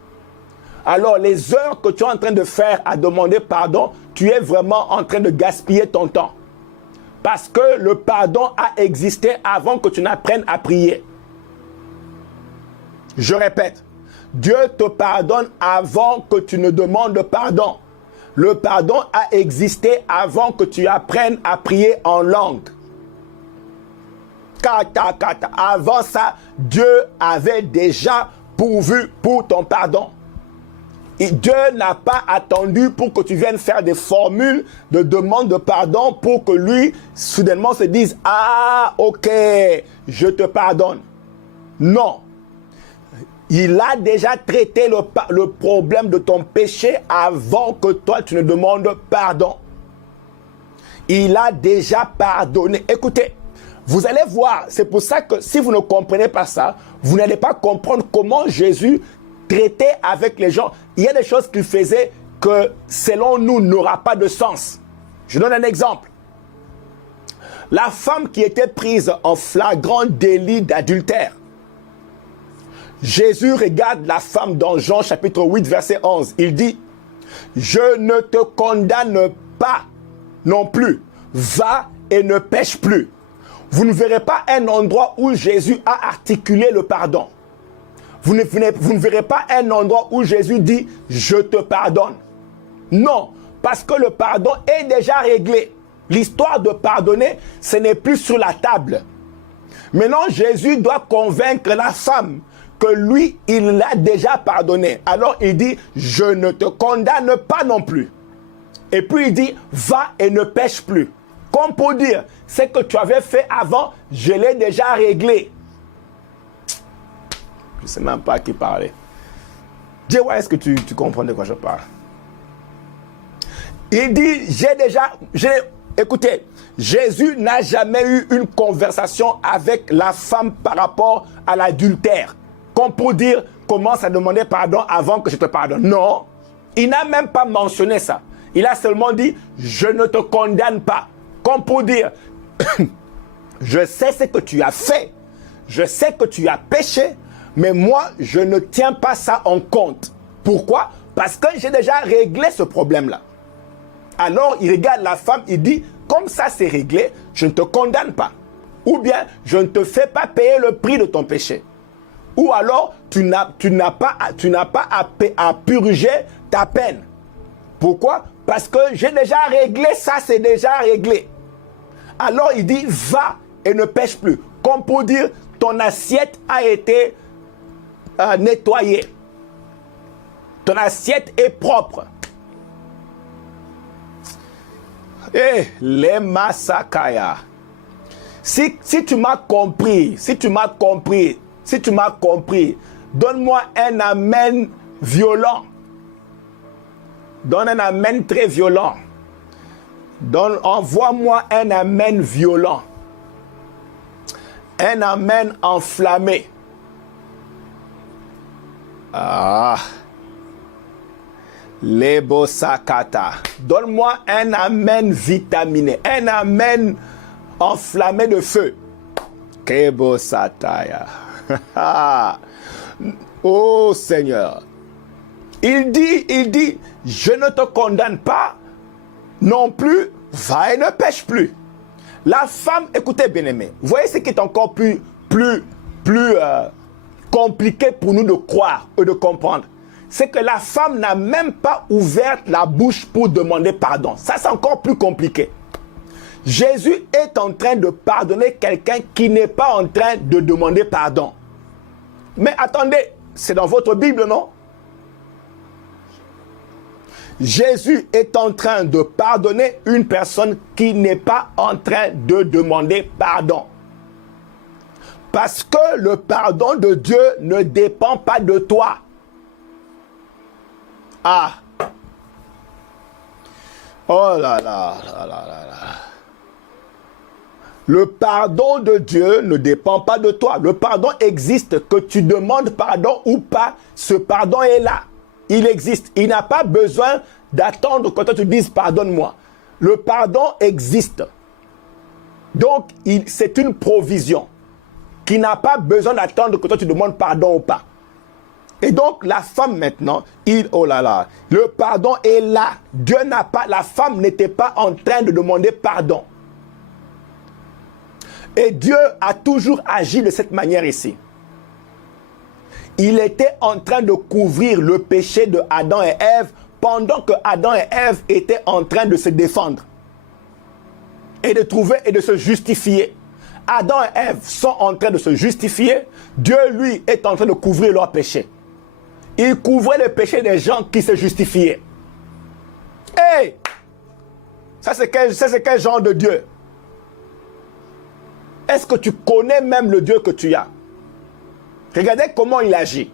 Alors, les heures que tu es en train de faire à demander pardon, tu es vraiment en train de gaspiller ton temps. Parce que le pardon a existé avant que tu n'apprennes à prier. Je répète, Dieu te pardonne avant que tu ne demandes pardon. Le pardon a existé avant que tu apprennes à prier en langue. Avant ça, Dieu avait déjà pourvu pour ton pardon. Et Dieu n'a pas attendu pour que tu viennes faire des formules de demande de pardon pour que lui, soudainement, se dise « Ah, ok, je te pardonne. » Non. Il a déjà traité le problème de ton péché avant que toi, tu ne demandes pardon. Il a déjà pardonné. Écoutez, Vous allez voir, c'est pour ça que si vous ne comprenez pas ça, vous n'allez pas comprendre comment Jésus traitait avec les gens. Il y a des choses qu'il faisait que, selon nous, n'aura pas de sens. Je donne un exemple. La femme qui était prise en flagrant délit d'adultère. Jésus regarde la femme dans Jean chapitre 8, verset 11. Il dit, « Je ne te condamne pas non plus. Va et ne pêche plus. » Vous ne verrez pas un endroit où Jésus a articulé le pardon. Vous ne verrez pas un endroit où Jésus dit « Je te pardonne ». Non, parce que le pardon est déjà réglé. L'histoire de pardonner, ce n'est plus sur la table. Maintenant, Jésus doit convaincre la femme que lui, il l'a déjà pardonné. Alors il dit « Je ne te condamne pas non plus ». Et puis il dit « Va et ne pêche plus ». Comme pour dire, ce que tu avais fait avant, je l'ai déjà réglé. Je ne sais même pas à qui parler. Dis, ouais, est-ce que tu comprends de quoi je parle? Il dit, écoutez, Jésus n'a jamais eu une conversation avec la femme par rapport à l'adultère. Comme pour dire, commence à demander pardon avant que je te pardonne. Non, il n'a même pas mentionné ça. Il a seulement dit, je ne te condamne pas. Comme pour dire, je sais ce que tu as fait, je sais que tu as péché, mais moi, je ne tiens pas ça en compte. Pourquoi? Parce que j'ai déjà réglé ce problème-là. Alors, il regarde la femme, il dit, comme ça c'est réglé, je ne te condamne pas. Ou bien, je ne te fais pas payer le prix de ton péché. Ou alors, tu n'as pas à purger ta peine. Pourquoi? Parce que j'ai déjà réglé ça, c'est déjà réglé. Alors il dit, va et ne pêche plus. Comme pour dire, ton assiette a été nettoyée. Ton assiette est propre. Eh, les massakaya. Si tu m'as compris, donne-moi un amen violent. Donne un amen très violent. Envoie-moi un amen violent. Un amen enflammé. Ah. Lebo sakata. Donne-moi un amen vitaminé. Un amen enflammé de feu. Kebo sataya. Oh Seigneur. Il dit, je ne te condamne pas. Non plus, va et ne pêche plus. La femme, écoutez bien aimé, vous voyez ce qui est encore plus compliqué pour nous de croire et de comprendre. C'est que la femme n'a même pas ouvert la bouche pour demander pardon. Ça, c'est encore plus compliqué. Jésus est en train de pardonner quelqu'un qui n'est pas en train de demander pardon. Mais attendez, c'est dans votre Bible, non? Jésus est en train de pardonner une personne qui n'est pas en train de demander pardon. Parce que le pardon de Dieu ne dépend pas de toi. Ah. Oh là là, là là là là. Le pardon de Dieu ne dépend pas de toi. Le pardon existe, que tu demandes pardon ou pas, ce pardon est là. Il existe. Il n'a pas besoin d'attendre que toi tu dises pardonne-moi. Le pardon existe. Donc, c'est une provision qui n'a pas besoin d'attendre que toi tu demandes pardon ou pas. Et donc, la femme maintenant, oh là là, le pardon est là. Dieu n'a pas, la femme n'était pas en train de demander pardon. Et Dieu a toujours agi de cette manière ici. Il était en train de couvrir le péché de Adam et Ève pendant que Adam et Ève étaient en train de se défendre et de trouver et de se justifier. Adam et Ève sont en train de se justifier. Dieu, lui, est en train de couvrir leur péché. Il couvrait le péché des gens qui se justifiaient. Hey! Ça, c'est quel genre de Dieu? Est-ce que tu connais même le Dieu que tu as? Regardez comment il agit.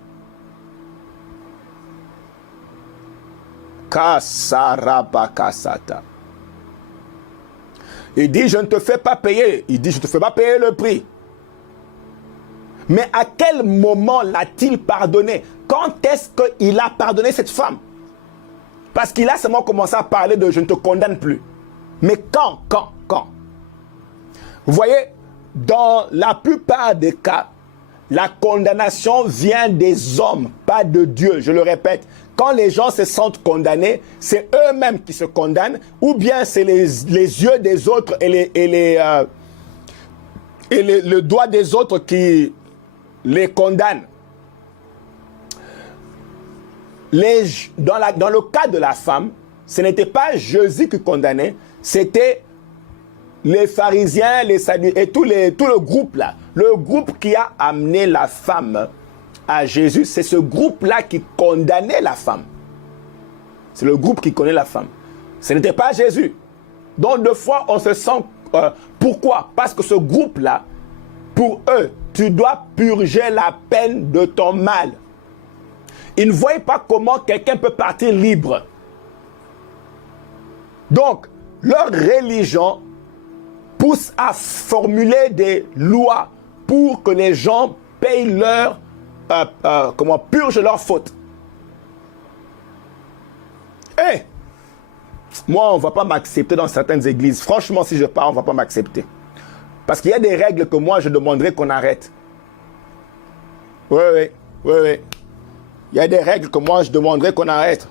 Kasarabakasata. Il dit, je ne te fais pas payer. Il dit, je ne te fais pas payer le prix. Mais à quel moment l'a-t-il pardonné? Quand est-ce qu'il a pardonné cette femme? Parce qu'il a seulement commencé à parler de « je ne te condamne plus ». Mais quand? Vous voyez, dans la plupart des cas, la condamnation vient des hommes, pas de Dieu. Je le répète, quand les gens se sentent condamnés, c'est eux-mêmes qui se condamnent, ou bien c'est les yeux des autres et le doigt des autres qui les condamnent. Dans le cas de la femme, ce n'était pas Jésus qui condamnait, c'était les pharisiens, les sadducéens et tout le groupe là. Le groupe qui a amené la femme à Jésus, c'est ce groupe-là qui condamnait la femme. C'est le groupe qui connaît la femme. Ce n'était pas Jésus. Donc, deux fois, on se sent... pourquoi? Parce que ce groupe-là, pour eux, tu dois purger la peine de ton mal. Ils ne voyaient pas comment quelqu'un peut partir libre. Donc, leur religion pousse à formuler des lois pour que les gens payent leur... purgent leurs fautes. Moi, on ne va pas m'accepter dans certaines églises. Franchement, si je pars, on ne va pas m'accepter. Parce qu'il y a des règles que moi, je demanderais qu'on arrête. Oui. Il y a des règles que moi, je demanderais qu'on arrête.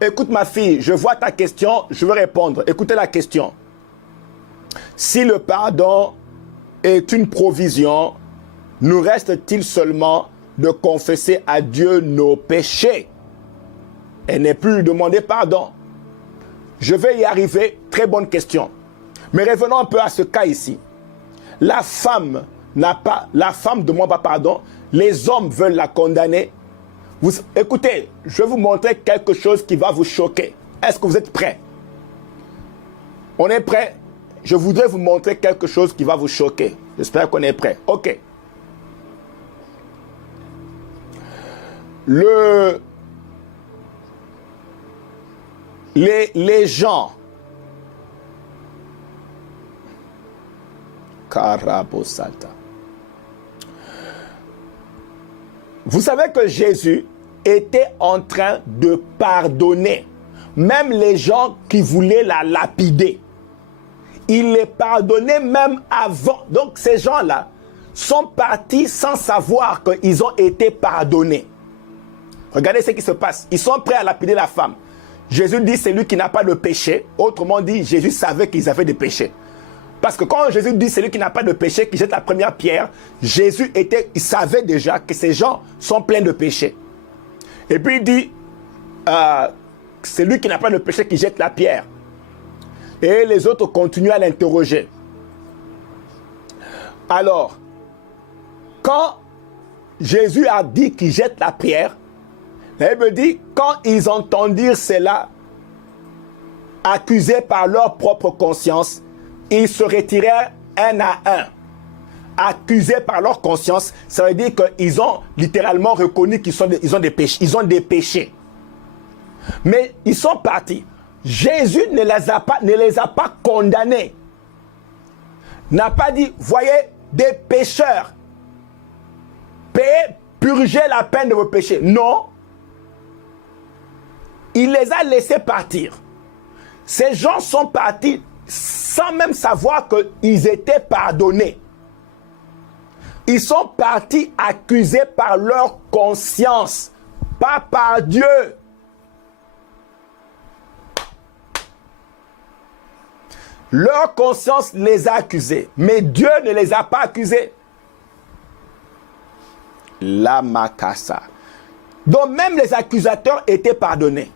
Écoute ma fille, je vois ta question, je veux répondre. Écoutez la question. Si le pardon est une provision, nous reste-t-il seulement de confesser à Dieu nos péchés et ne plus lui demander pardon? Je vais y arriver. Très bonne question. Mais revenons un peu à ce cas ici. La femme ne demande pas pardon. Les hommes veulent la condamner. Écoutez, je vais vous montrer quelque chose qui va vous choquer. Est-ce que vous êtes prêts? On est prêts? Je voudrais vous montrer quelque chose qui va vous choquer. J'espère qu'on est prêts. Ok. Les gens... Karabosata. Vous savez que Jésus était en train de pardonner même les gens qui voulaient la lapider. Il les pardonnait même avant. Donc ces gens-là sont partis sans savoir qu'ils ont été pardonnés. Regardez ce qui se passe. Ils sont prêts à lapider la femme. Jésus dit c'est lui qui n'a pas de péché. Autrement dit, Jésus savait qu'ils avaient des péchés. Parce que quand Jésus dit c'est lui qui n'a pas de péché, qui jette la première pierre, Jésus il savait déjà que ces gens sont pleins de péchés. Et puis il dit, c'est lui qui n'a pas de péché qui jette la pierre. Et les autres continuent à l'interroger. Alors, quand Jésus a dit qu'il jette la pierre, la Bible dit, quand ils entendirent cela, accusés par leur propre conscience, ils se retirèrent un à un. Accusés par leur conscience, ça veut dire qu'ils ont littéralement reconnu qu'ils ont des péchés. Ils ont des péchés. Mais ils sont partis. Jésus ne les a pas condamnés. N'a pas dit, voyez, des pécheurs, purgez la peine de vos péchés. Non. Il les a laissés partir. Ces gens sont partis sans même savoir qu'ils étaient pardonnés. Ils sont partis accusés par leur conscience, pas par Dieu. Leur conscience les a accusés, mais Dieu ne les a pas accusés. La makassa. Donc même les accusateurs étaient pardonnés.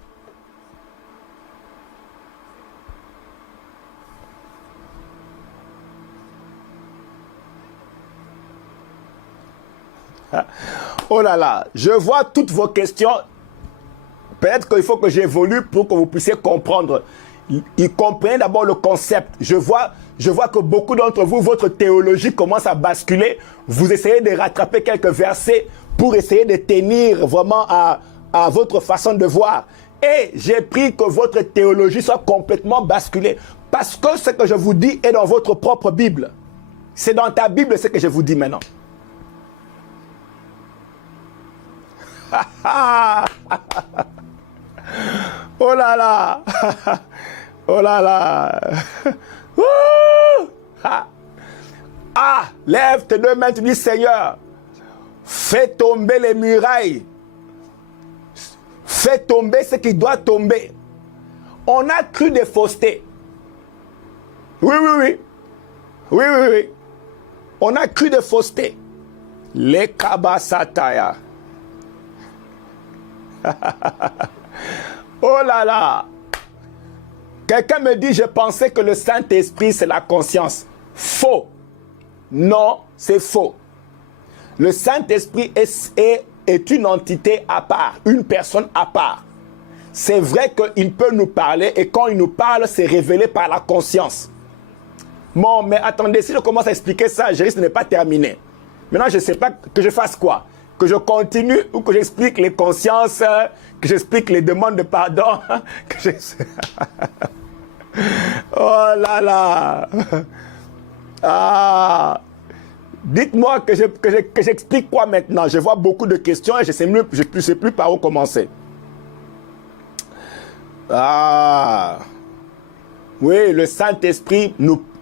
Oh là là, je vois toutes vos questions. Peut-être qu'il faut que j'évolue pour que vous puissiez comprendre. Ils comprennent d'abord le concept. Je vois que beaucoup d'entre vous, votre théologie commence à basculer. Vous essayez de rattraper quelques versets pour essayer de tenir vraiment à votre façon de voir. Et j'ai pris que votre théologie soit complètement basculée. Parce que ce que je vous dis est dans votre propre Bible. C'est dans ta Bible ce que je vous dis maintenant. Oh là là. Oh là là. Ah, lève tes deux mains, tu dis Seigneur, fais tomber les murailles. Fais tomber ce qui doit tomber. On a cru des faussetés. Oui, oui, oui. Oui, oui, oui. On a cru des faussetés. Les kabasataya. Oh là là. Quelqu'un me dit, je pensais que le Saint-Esprit, c'est la conscience. Faux. Non, c'est faux. Le Saint-Esprit est une entité à part, une personne à part. C'est vrai qu'il peut nous parler et quand il nous parle, c'est révélé par la conscience. Bon, mais attendez, si je commence à expliquer ça, je risque de ne pas terminer. Maintenant, je ne sais pas que je fasse quoi. Que je continue ou que j'explique les consciences, que j'explique les demandes de pardon. Oh là là. Ah. Dites-moi que j'explique quoi maintenant. Je vois beaucoup de questions et je ne sais plus par où commencer. Ah. Oui, le Saint-Esprit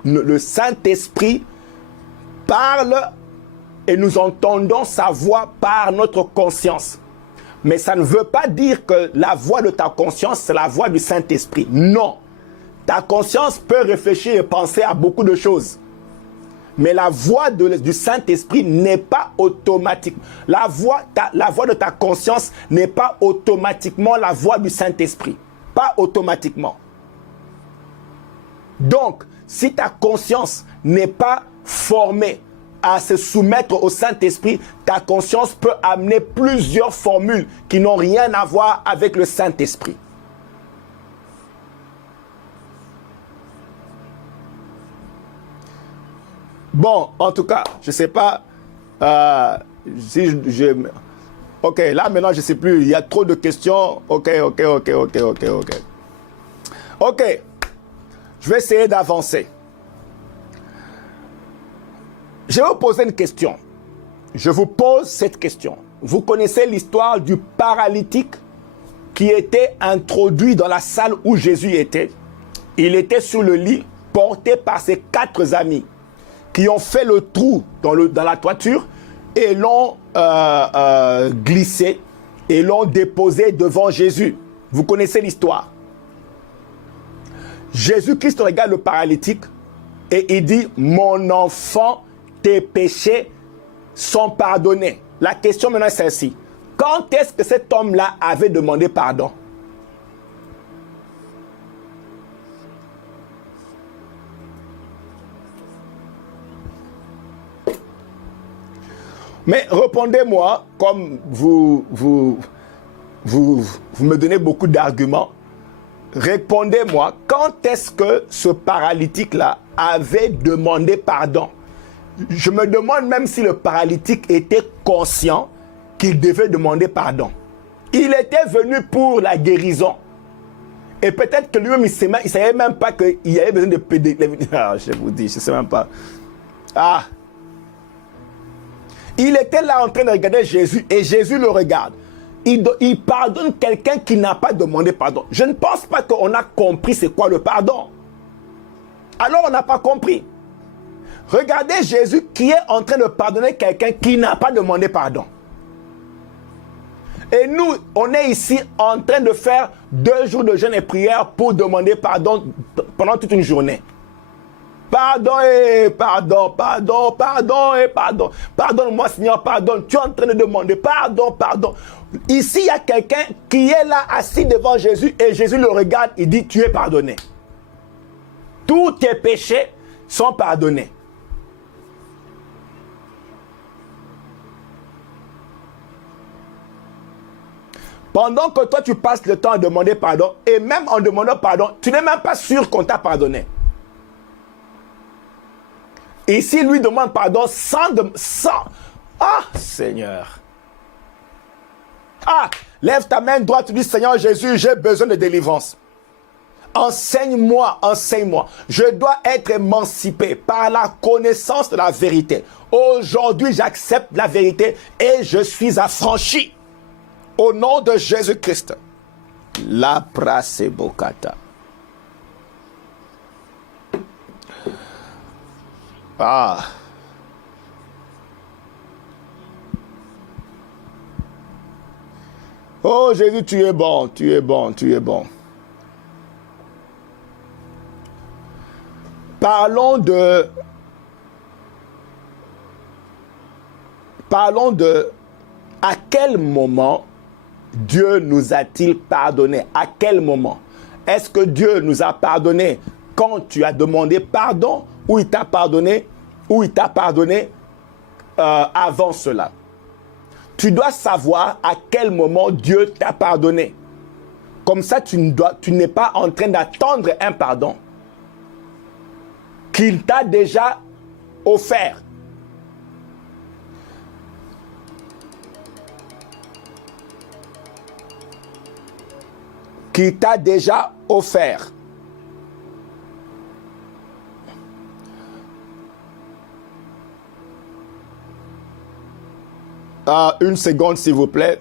le Saint-Esprit parle et nous entendons sa voix par notre conscience. Mais ça ne veut pas dire que la voix de ta conscience, c'est la voix du Saint-Esprit. Non. Ta conscience peut réfléchir et penser à beaucoup de choses. Mais la voix du Saint-Esprit n'est pas automatique. La voix de ta conscience n'est pas automatiquement la voix du Saint-Esprit. Pas automatiquement. Donc, si ta conscience n'est pas formée à se soumettre au Saint-Esprit, ta conscience peut amener plusieurs formules qui n'ont rien à voir avec le Saint-Esprit. Bon, en tout cas, je ne sais pas si ok, là maintenant je ne sais plus, il y a trop de questions. Ok. Ok, je vais essayer d'avancer. Je vais vous poser une question. Je vous pose cette question. Vous connaissez l'histoire du paralytique qui était introduit dans la salle où Jésus était. Il était sur le lit, porté par ses 4 amis qui ont fait le trou dans la toiture et l'ont glissé et l'ont déposé devant Jésus. Vous connaissez l'histoire. Jésus-Christ regarde le paralytique et il dit « Mon enfant, tes péchés sont pardonnés. » La question maintenant est celle-ci. Quand est-ce que cet homme-là avait demandé pardon? Mais répondez-moi, comme vous me donnez beaucoup d'arguments, répondez-moi, quand est-ce que ce paralytique-là avait demandé pardon? Je me demande même si le paralytique était conscient qu'il devait demander pardon. Il était venu pour la guérison. Et peut-être que lui-même, il ne savait même pas qu'il y avait besoin de péder. Ah, je vous dis, je ne sais même pas. Ah! Il était là en train de regarder Jésus et Jésus le regarde. Il pardonne quelqu'un qui n'a pas demandé pardon. Je ne pense pas qu'on a compris c'est quoi le pardon. Alors on n'a pas compris. Regardez Jésus qui est en train de pardonner quelqu'un qui n'a pas demandé pardon. Et nous, on est ici en train de faire 2 jours de jeûne et prière pour demander pardon pendant toute une journée. Pardon et pardon, pardon, pardon et pardon. Pardonne-moi Seigneur, pardonne. Tu es en train de demander pardon, pardon. Ici, il y a quelqu'un qui est là assis devant Jésus et Jésus le regarde, il dit, tu es pardonné. Tous tes péchés sont pardonnés. Pendant que toi, tu passes le temps à demander pardon, et même en demandant pardon, tu n'es même pas sûr qu'on t'a pardonné. Et s'il lui demande pardon sans... Ah, Seigneur. Ah, lève ta main droite, tu dis, Seigneur Jésus, j'ai besoin de délivrance. Enseigne-moi, enseigne-moi. Je dois être émancipé par la connaissance de la vérité. Aujourd'hui, j'accepte la vérité et je suis affranchi. Au nom de Jésus-Christ. La prasebokata. Ah. Oh Jésus, tu es bon, tu es bon, tu es bon. Parlons de à quel moment Dieu nous a-t-il pardonné? À quel moment? Est-ce que Dieu nous a pardonné quand tu as demandé pardon ou il t'a pardonné avant cela? Tu dois savoir à quel moment Dieu t'a pardonné. Comme ça, tu n'es pas en train d'attendre un pardon qu'il t'a déjà offert. Qu'il t'a déjà offert. Une seconde, s'il vous plaît.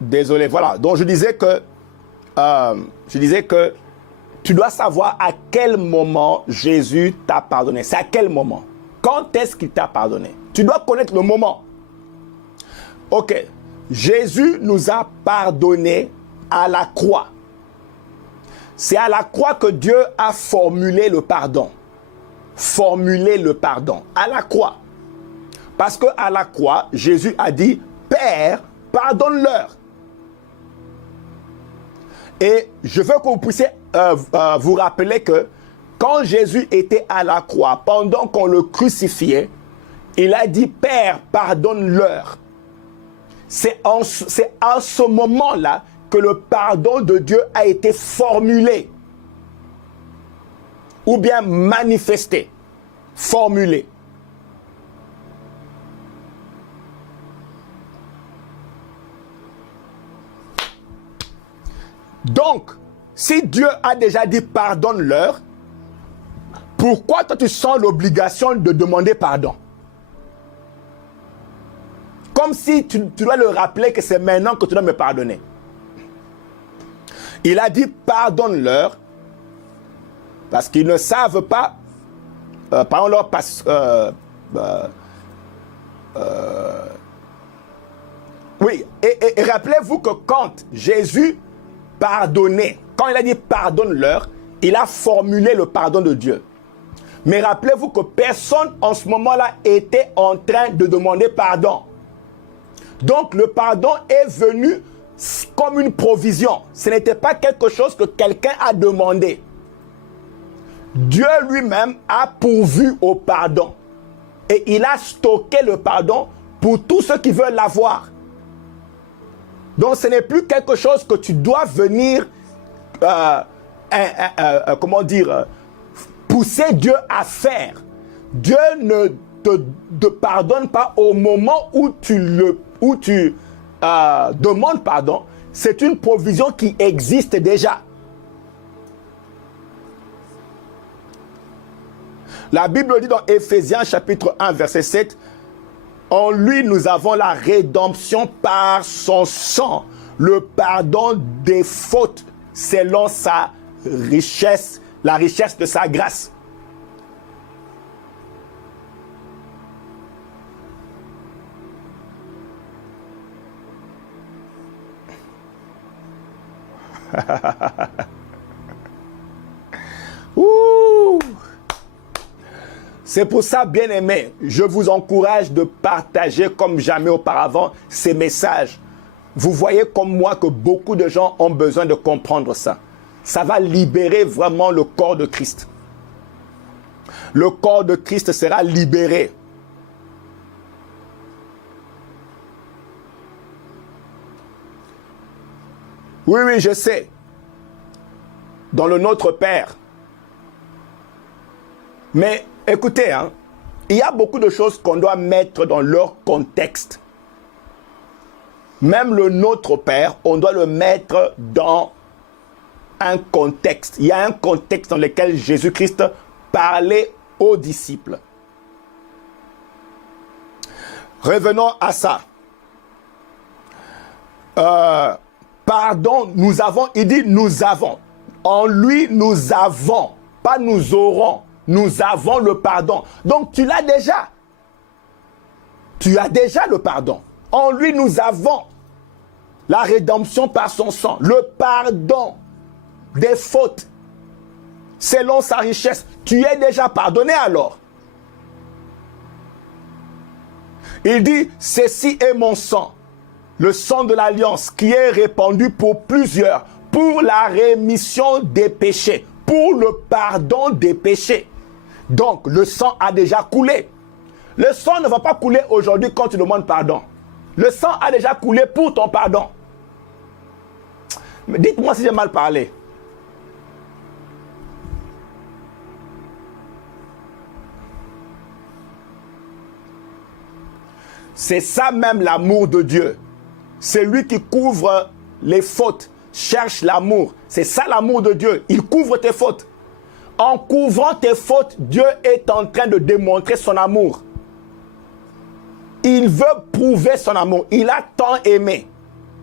Désolé, voilà. Donc je disais que tu dois savoir à quel moment Jésus t'a pardonné. C'est à quel moment? Quand est-ce qu'il t'a pardonné? Tu dois connaître le moment. Ok. Jésus nous a pardonné à la croix. C'est à la croix que Dieu a formulé le pardon. Formulé le pardon. À la croix. Parce qu'à la croix, Jésus a dit, Père, pardonne-leur. Et je veux que vous puissiez vous rappeler que quand Jésus était à la croix, pendant qu'on le crucifiait, il a dit, Père, pardonne-leur. C'est en ce moment-là que le pardon de Dieu a été formulé. Ou bien manifesté. Formulé. Donc, si Dieu a déjà dit pardonne-leur, pourquoi toi tu sens l'obligation de demander pardon? Comme si tu dois le rappeler que c'est maintenant que tu dois me pardonner. Il a dit pardonne-leur parce qu'ils ne savent pas, pardonne-leur parce oui, et rappelez-vous que quand Jésus pardonnait, quand il a dit pardonne-leur, il a formulé le pardon de Dieu. Mais rappelez-vous que personne en ce moment-là était en train de demander pardon. Donc le pardon est venu comme une provision. Ce n'était pas quelque chose que quelqu'un a demandé. Dieu lui-même a pourvu au pardon. Et il a stocké le pardon pour tous ceux qui veulent l'avoir. Donc ce n'est plus quelque chose que tu dois venir, pousser Dieu à faire. Dieu ne te pardonne pas au moment où tu demandes pardon. C'est une provision qui existe déjà. La Bible dit dans Éphésiens chapitre 1 verset 7, en lui nous avons la rédemption par son sang, le pardon des fautes selon sa richesse, la richesse de sa grâce. Ouh. C'est pour ça, bien-aimés, je vous encourage de partager comme jamais auparavant ces messages. Vous voyez comme moi que beaucoup de gens ont besoin de comprendre ça. Ça va libérer vraiment le corps de Christ. Le corps de Christ sera libéré. Oui, oui, je sais. Dans le Notre Père. Mais écoutez, hein, il y a beaucoup de choses qu'on doit mettre dans leur contexte. Même le Notre Père, on doit le mettre dans un contexte. Il y a un contexte dans lequel Jésus-Christ parlait aux disciples. Revenons à ça. Pardon, nous avons, il dit nous avons. En lui, nous avons, pas nous aurons. Nous avons le pardon. Donc, tu l'as déjà. Tu as déjà le pardon. En lui, nous avons la rédemption par son sang. Le pardon des fautes. Selon sa richesse. Tu es déjà pardonné alors. Il dit, ceci est mon sang. Le sang de l'alliance qui est répandu pour plusieurs. Pour la rémission des péchés. Pour le pardon des péchés. Donc, le sang a déjà coulé. Le sang ne va pas couler aujourd'hui quand tu demandes pardon. Le sang a déjà coulé pour ton pardon. Mais dites-moi si j'ai mal parlé. C'est ça même l'amour de Dieu. C'est lui qui couvre les fautes, cherche l'amour. C'est ça l'amour de Dieu. Il couvre tes fautes. En couvrant tes fautes, Dieu est en train de démontrer son amour. Il veut prouver son amour. Il a tant aimé.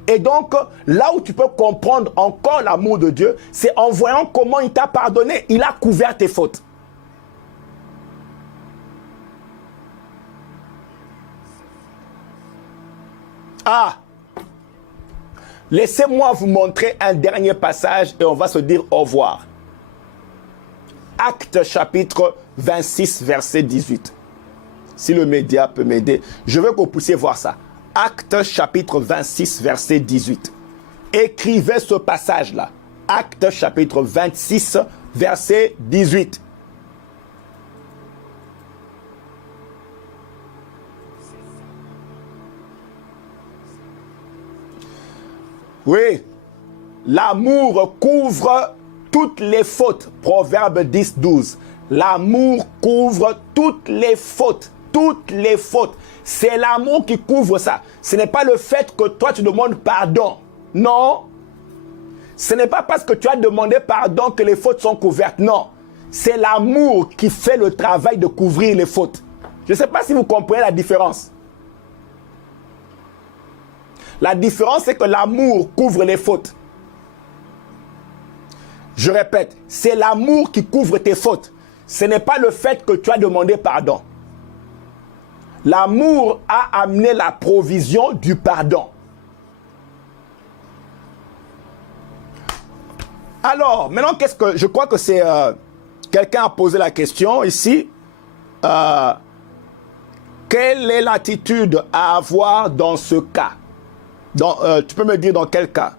Et donc, là où tu peux comprendre encore l'amour de Dieu, c'est en voyant comment il t'a pardonné. Il a couvert tes fautes. Ah! Laissez-moi vous montrer un dernier passage et on va se dire au revoir. Actes chapitre 26, verset 18. Si le média peut m'aider, je veux que vous puissiez voir ça. Actes chapitre 26, verset 18. Écrivez ce passage-là. Actes chapitre 26, verset 18. Oui, l'amour couvre toutes les fautes. Proverbe 10, 12. L'amour couvre toutes les fautes. Toutes les fautes. C'est l'amour qui couvre ça. Ce n'est pas le fait que toi tu demandes pardon. Non. Ce n'est pas parce que tu as demandé pardon que les fautes sont couvertes. Non. C'est l'amour qui fait le travail de couvrir les fautes. Je ne sais pas si vous comprenez la différence. La différence, c'est que l'amour couvre les fautes. Je répète, c'est l'amour qui couvre tes fautes. Ce n'est pas le fait que tu as demandé pardon. L'amour a amené la provision du pardon. Alors, maintenant, qu'est-ce que... Je crois que c'est... quelqu'un a posé la question ici. Quelle est l'attitude à avoir dans ce cas? Tu peux me dire dans quel cas?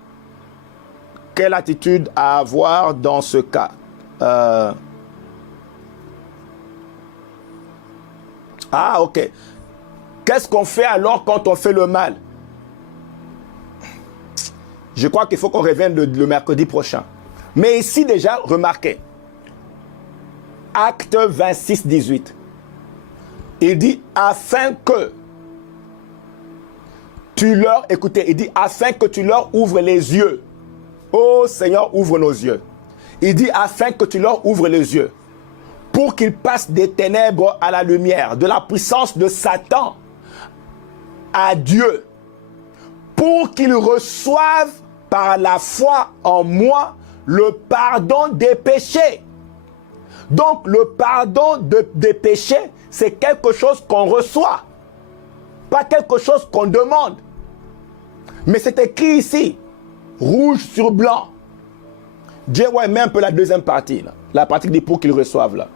Quelle attitude à avoir dans ce cas? Ah, ok. Qu'est-ce qu'on fait alors quand on fait le mal? Je crois qu'il faut qu'on revienne le mercredi prochain. Mais ici déjà, remarquez. Acte 26, 18. Il dit, afin que tu leur... Écoutez, il dit, afin que tu leur ouvres les yeux. Oh Seigneur, ouvre nos yeux. Il dit, afin que tu leur ouvres les yeux. Pour qu'ils passent des ténèbres à la lumière, de la puissance de Satan à Dieu. Pour qu'ils reçoivent par la foi en moi le pardon des péchés. Donc le pardon des péchés, c'est quelque chose qu'on reçoit. Pas quelque chose qu'on demande. Mais c'est écrit ici, rouge sur blanc. Dieu met un peu la deuxième partie, là. La partie qui dit pour qu'ils reçoivent là.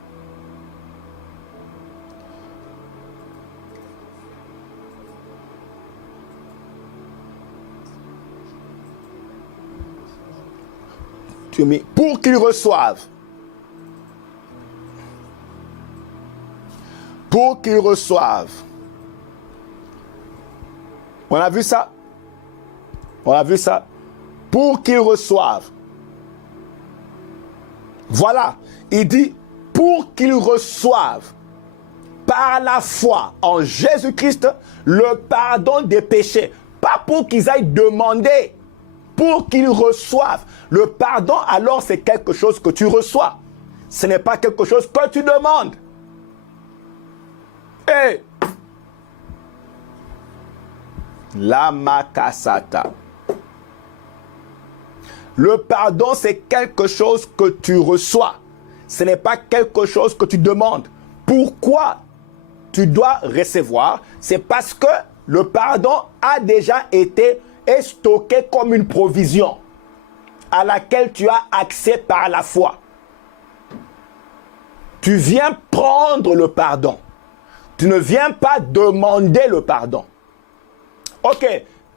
tu as mis pour qu'ils reçoivent. Pour qu'ils reçoivent. On a vu ça? On a vu ça? Pour qu'ils reçoivent. Voilà. Il dit pour qu'ils reçoivent par la foi en Jésus-Christ le pardon des péchés. Pas pour qu'ils aillent demander. Pour qu'ils reçoivent. Le pardon, alors, c'est quelque chose que tu reçois. Ce n'est pas quelque chose que tu demandes. Hey! La makasata. Le pardon, c'est quelque chose que tu reçois. Ce n'est pas quelque chose que tu demandes. Pourquoi tu dois recevoir? C'est parce que le pardon a déjà été stocké comme une provision à laquelle tu as accès par la foi. Tu viens prendre le pardon. Tu ne viens pas demander le pardon. Ok,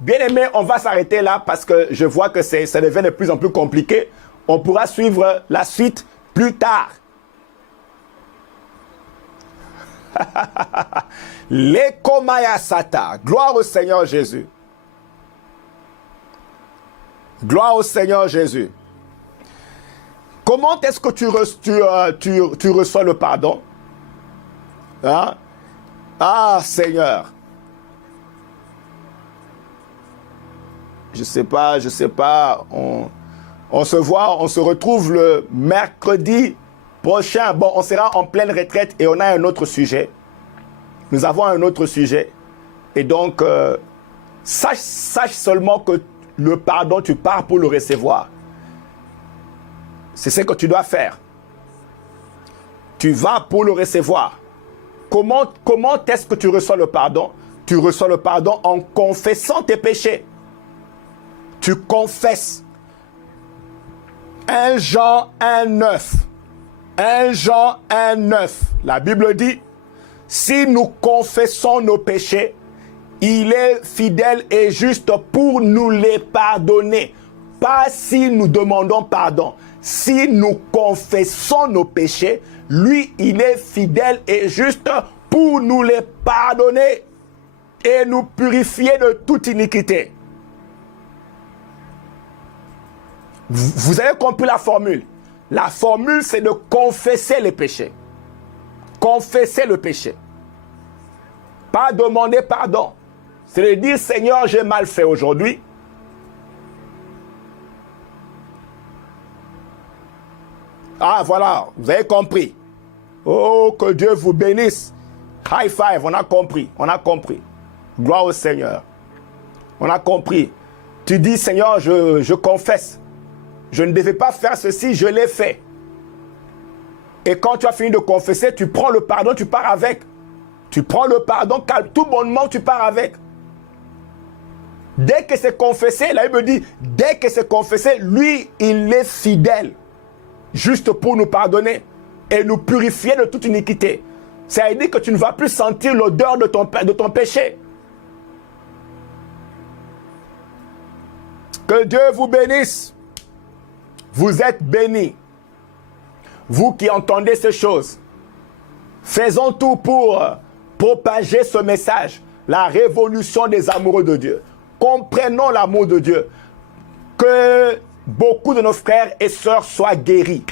bien aimé, on va s'arrêter là parce que je vois que ça devient de plus en plus compliqué. On pourra suivre la suite plus tard. Lekomaya Sata. Gloire au Seigneur Jésus. Gloire au Seigneur Jésus. Comment est-ce que tu reçois le pardon? Hein? Ah, Seigneur. Je sais pas. On se voit, on se retrouve le mercredi prochain. Bon, on sera en pleine retraite et on a un autre sujet. Nous avons un autre sujet. Et donc, sache seulement que le pardon, tu pars pour le recevoir. C'est ce que tu dois faire. Tu vas pour le recevoir. Comment est-ce que tu reçois le pardon? Tu reçois le pardon en confessant tes péchés. Tu confesses. 1 Jean 1,9. 1 Jean 1,9. La Bible dit, si nous confessons nos péchés, il est fidèle et juste pour nous les pardonner. Pas si nous demandons pardon. Si nous confessons nos péchés, lui, il est fidèle et juste pour nous les pardonner et nous purifier de toute iniquité. Vous avez compris la formule? La formule, c'est de confesser les péchés. Confesser le péché. Pas demander pardon. C'est de dire, Seigneur, j'ai mal fait aujourd'hui. Ah, voilà, vous avez compris. Oh, que Dieu vous bénisse. High five, on a compris, on a compris. Gloire au Seigneur. On a compris. Tu dis, Seigneur, je confesse. Je ne devais pas faire ceci, je l'ai fait. Et quand tu as fini de confesser, tu prends le pardon, tu pars avec. Tu prends le pardon, calme, tout bonnement, tu pars avec. Dès que c'est confessé, la Bible dit, dès que c'est confessé, lui, il est fidèle. Juste pour nous pardonner et nous purifier de toute iniquité. Ça veut dire que tu ne vas plus sentir l'odeur de ton péché. Que Dieu vous bénisse. Vous êtes bénis. Vous qui entendez ces choses, faisons tout pour propager ce message, la révolution des amoureux de Dieu. Comprenons l'amour de Dieu. Que beaucoup de nos frères et sœurs soient guéris.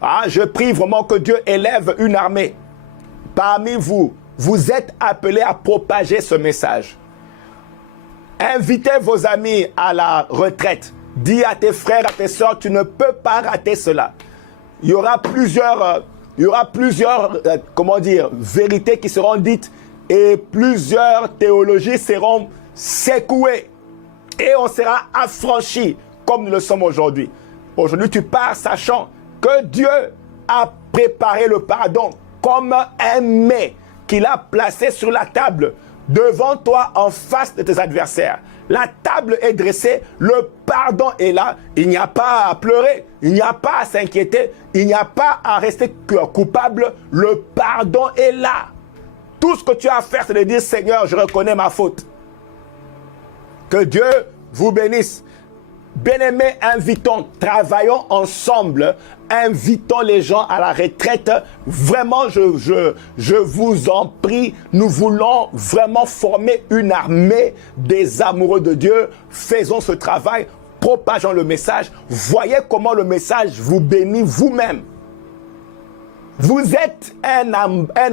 Ah, je prie vraiment que Dieu élève une armée. Parmi vous, vous êtes appelés à propager ce message. Invitez vos amis à la retraite. Dis à tes frères, à tes sœurs, tu ne peux pas rater cela. Il y aura plusieurs vérités qui seront dites et plusieurs théologies seront secouées. Et on sera affranchis comme nous le sommes aujourd'hui. Aujourd'hui, tu pars sachant que Dieu a préparé le pardon comme un mets qu'il a placé sur la table devant toi en face de tes adversaires. La table est dressée, le pardon est là, il n'y a pas à pleurer, il n'y a pas à s'inquiéter, il n'y a pas à rester coupable, le pardon est là. Tout ce que tu as à faire, c'est de dire, Seigneur, je reconnais ma faute. Que Dieu vous bénisse. Bien-aimés, invitons, travaillons ensemble, invitons les gens à la retraite. Vraiment, je vous en prie, nous voulons vraiment former une armée des amoureux de Dieu. Faisons ce travail, propageons le message. Voyez comment le message vous bénit vous-même. Vous êtes un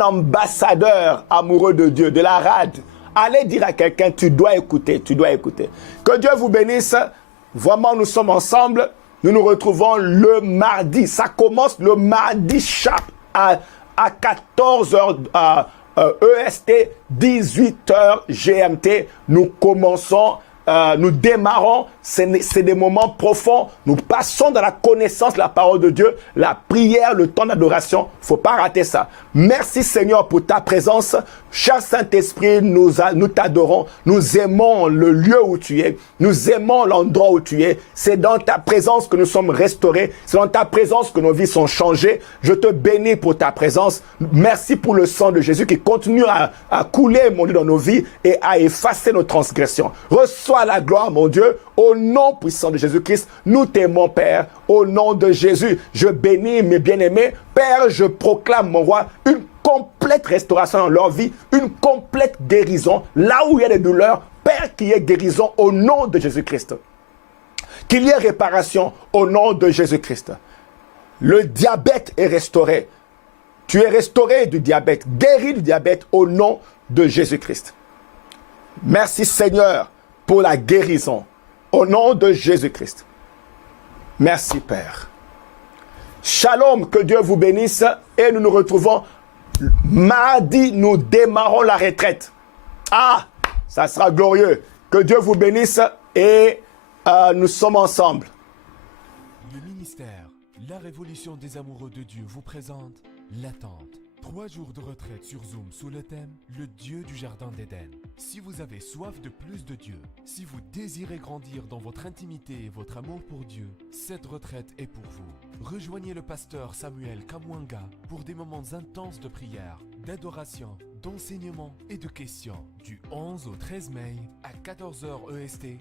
ambassadeur amoureux de Dieu, de la RAD. Allez dire à quelqu'un, tu dois écouter, tu dois écouter. Que Dieu vous bénisse. Vraiment, nous sommes ensemble. Nous nous retrouvons le mardi. Ça commence le mardi sharp à 14h EST, 18h GMT. Nous commençons, nous démarrons. C'est des moments profonds. Nous passons dans la connaissance de la parole de Dieu, la prière, le temps d'adoration. Il ne faut pas rater ça. Merci Seigneur pour ta présence. Cher Saint-Esprit, nous t'adorons. Nous aimons le lieu où tu es. Nous aimons l'endroit où tu es. C'est dans ta présence que nous sommes restaurés. C'est dans ta présence que nos vies sont changées. Je te bénis pour ta présence. Merci pour le sang de Jésus qui continue à couler, mon Dieu, dans nos vies et à effacer nos transgressions. Reçois la gloire, mon Dieu. Au nom puissant de Jésus-Christ, nous t'aimons, Père. Au nom de Jésus, je bénis mes bien-aimés. Père, je proclame, mon roi, une complète restauration dans leur vie, une complète guérison. Là où il y a des douleurs, Père, qu'il y ait guérison au nom de Jésus-Christ. Qu'il y ait réparation au nom de Jésus-Christ. Le diabète est restauré. Tu es restauré du diabète, guéri du diabète au nom de Jésus-Christ. Merci Seigneur pour la guérison. Au nom de Jésus-Christ. Merci Père. Shalom, que Dieu vous bénisse et nous nous retrouvons mardi, nous démarrons la retraite. Ah, ça sera glorieux. Que Dieu vous bénisse et nous sommes ensemble. Le ministère, la révolution des amoureux de Dieu vous présente l'attente. 3 jours de retraite sur Zoom sous le thème « Le Dieu du Jardin d'Éden ». Si vous avez soif de plus de Dieu, si vous désirez grandir dans votre intimité et votre amour pour Dieu, cette retraite est pour vous. Rejoignez le pasteur Samuel Kamwanga pour des moments intenses de prière, d'adoration, d'enseignement et de questions du 11 au 13 mai à 14h EST,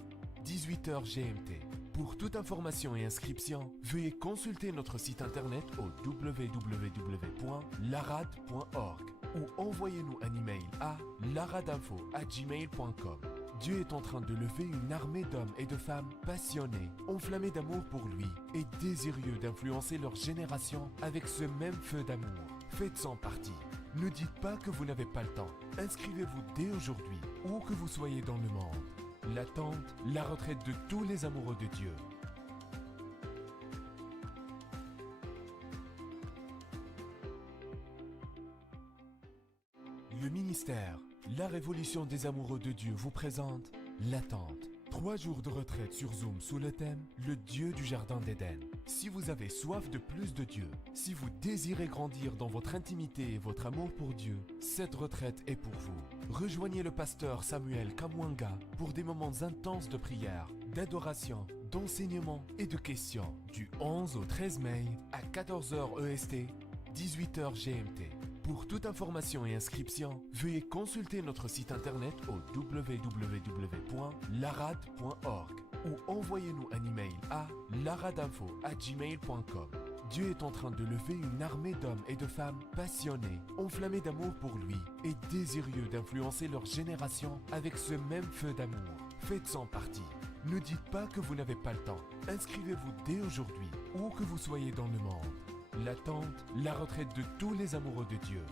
18h GMT. Pour toute information et inscription, veuillez consulter notre site internet au www.larad.org ou envoyez-nous un email à laradinfo@gmail.com. Dieu est en train de lever une armée d'hommes et de femmes passionnés, enflammés d'amour pour lui et désireux d'influencer leur génération avec ce même feu d'amour. Faites-en partie. Ne dites pas que vous n'avez pas le temps. Inscrivez-vous dès aujourd'hui, où que vous soyez dans le monde. L'attente, la retraite de tous les amoureux de Dieu. Le ministère, la révolution des amoureux de Dieu vous présente l'attente. 3 jours de retraite sur Zoom sous le thème « Le Dieu du Jardin d'Éden ». Si vous avez soif de plus de Dieu, si vous désirez grandir dans votre intimité et votre amour pour Dieu, cette retraite est pour vous. Rejoignez le pasteur Samuel Kamwanga pour des moments intenses de prière, d'adoration, d'enseignement et de questions du 11 au 13 mai à 14h EST, 18h GMT. Pour toute information et inscription, veuillez consulter notre site internet au www.larad.org ou envoyez-nous un email à laradinfo@gmail.com. Dieu est en train de lever une armée d'hommes et de femmes passionnés, enflammés d'amour pour lui et désireux d'influencer leur génération avec ce même feu d'amour. Faites-en partie. Ne dites pas que vous n'avez pas le temps. Inscrivez-vous dès aujourd'hui, où que vous soyez dans le monde. L'attente, la retraite de tous les amoureux de Dieu.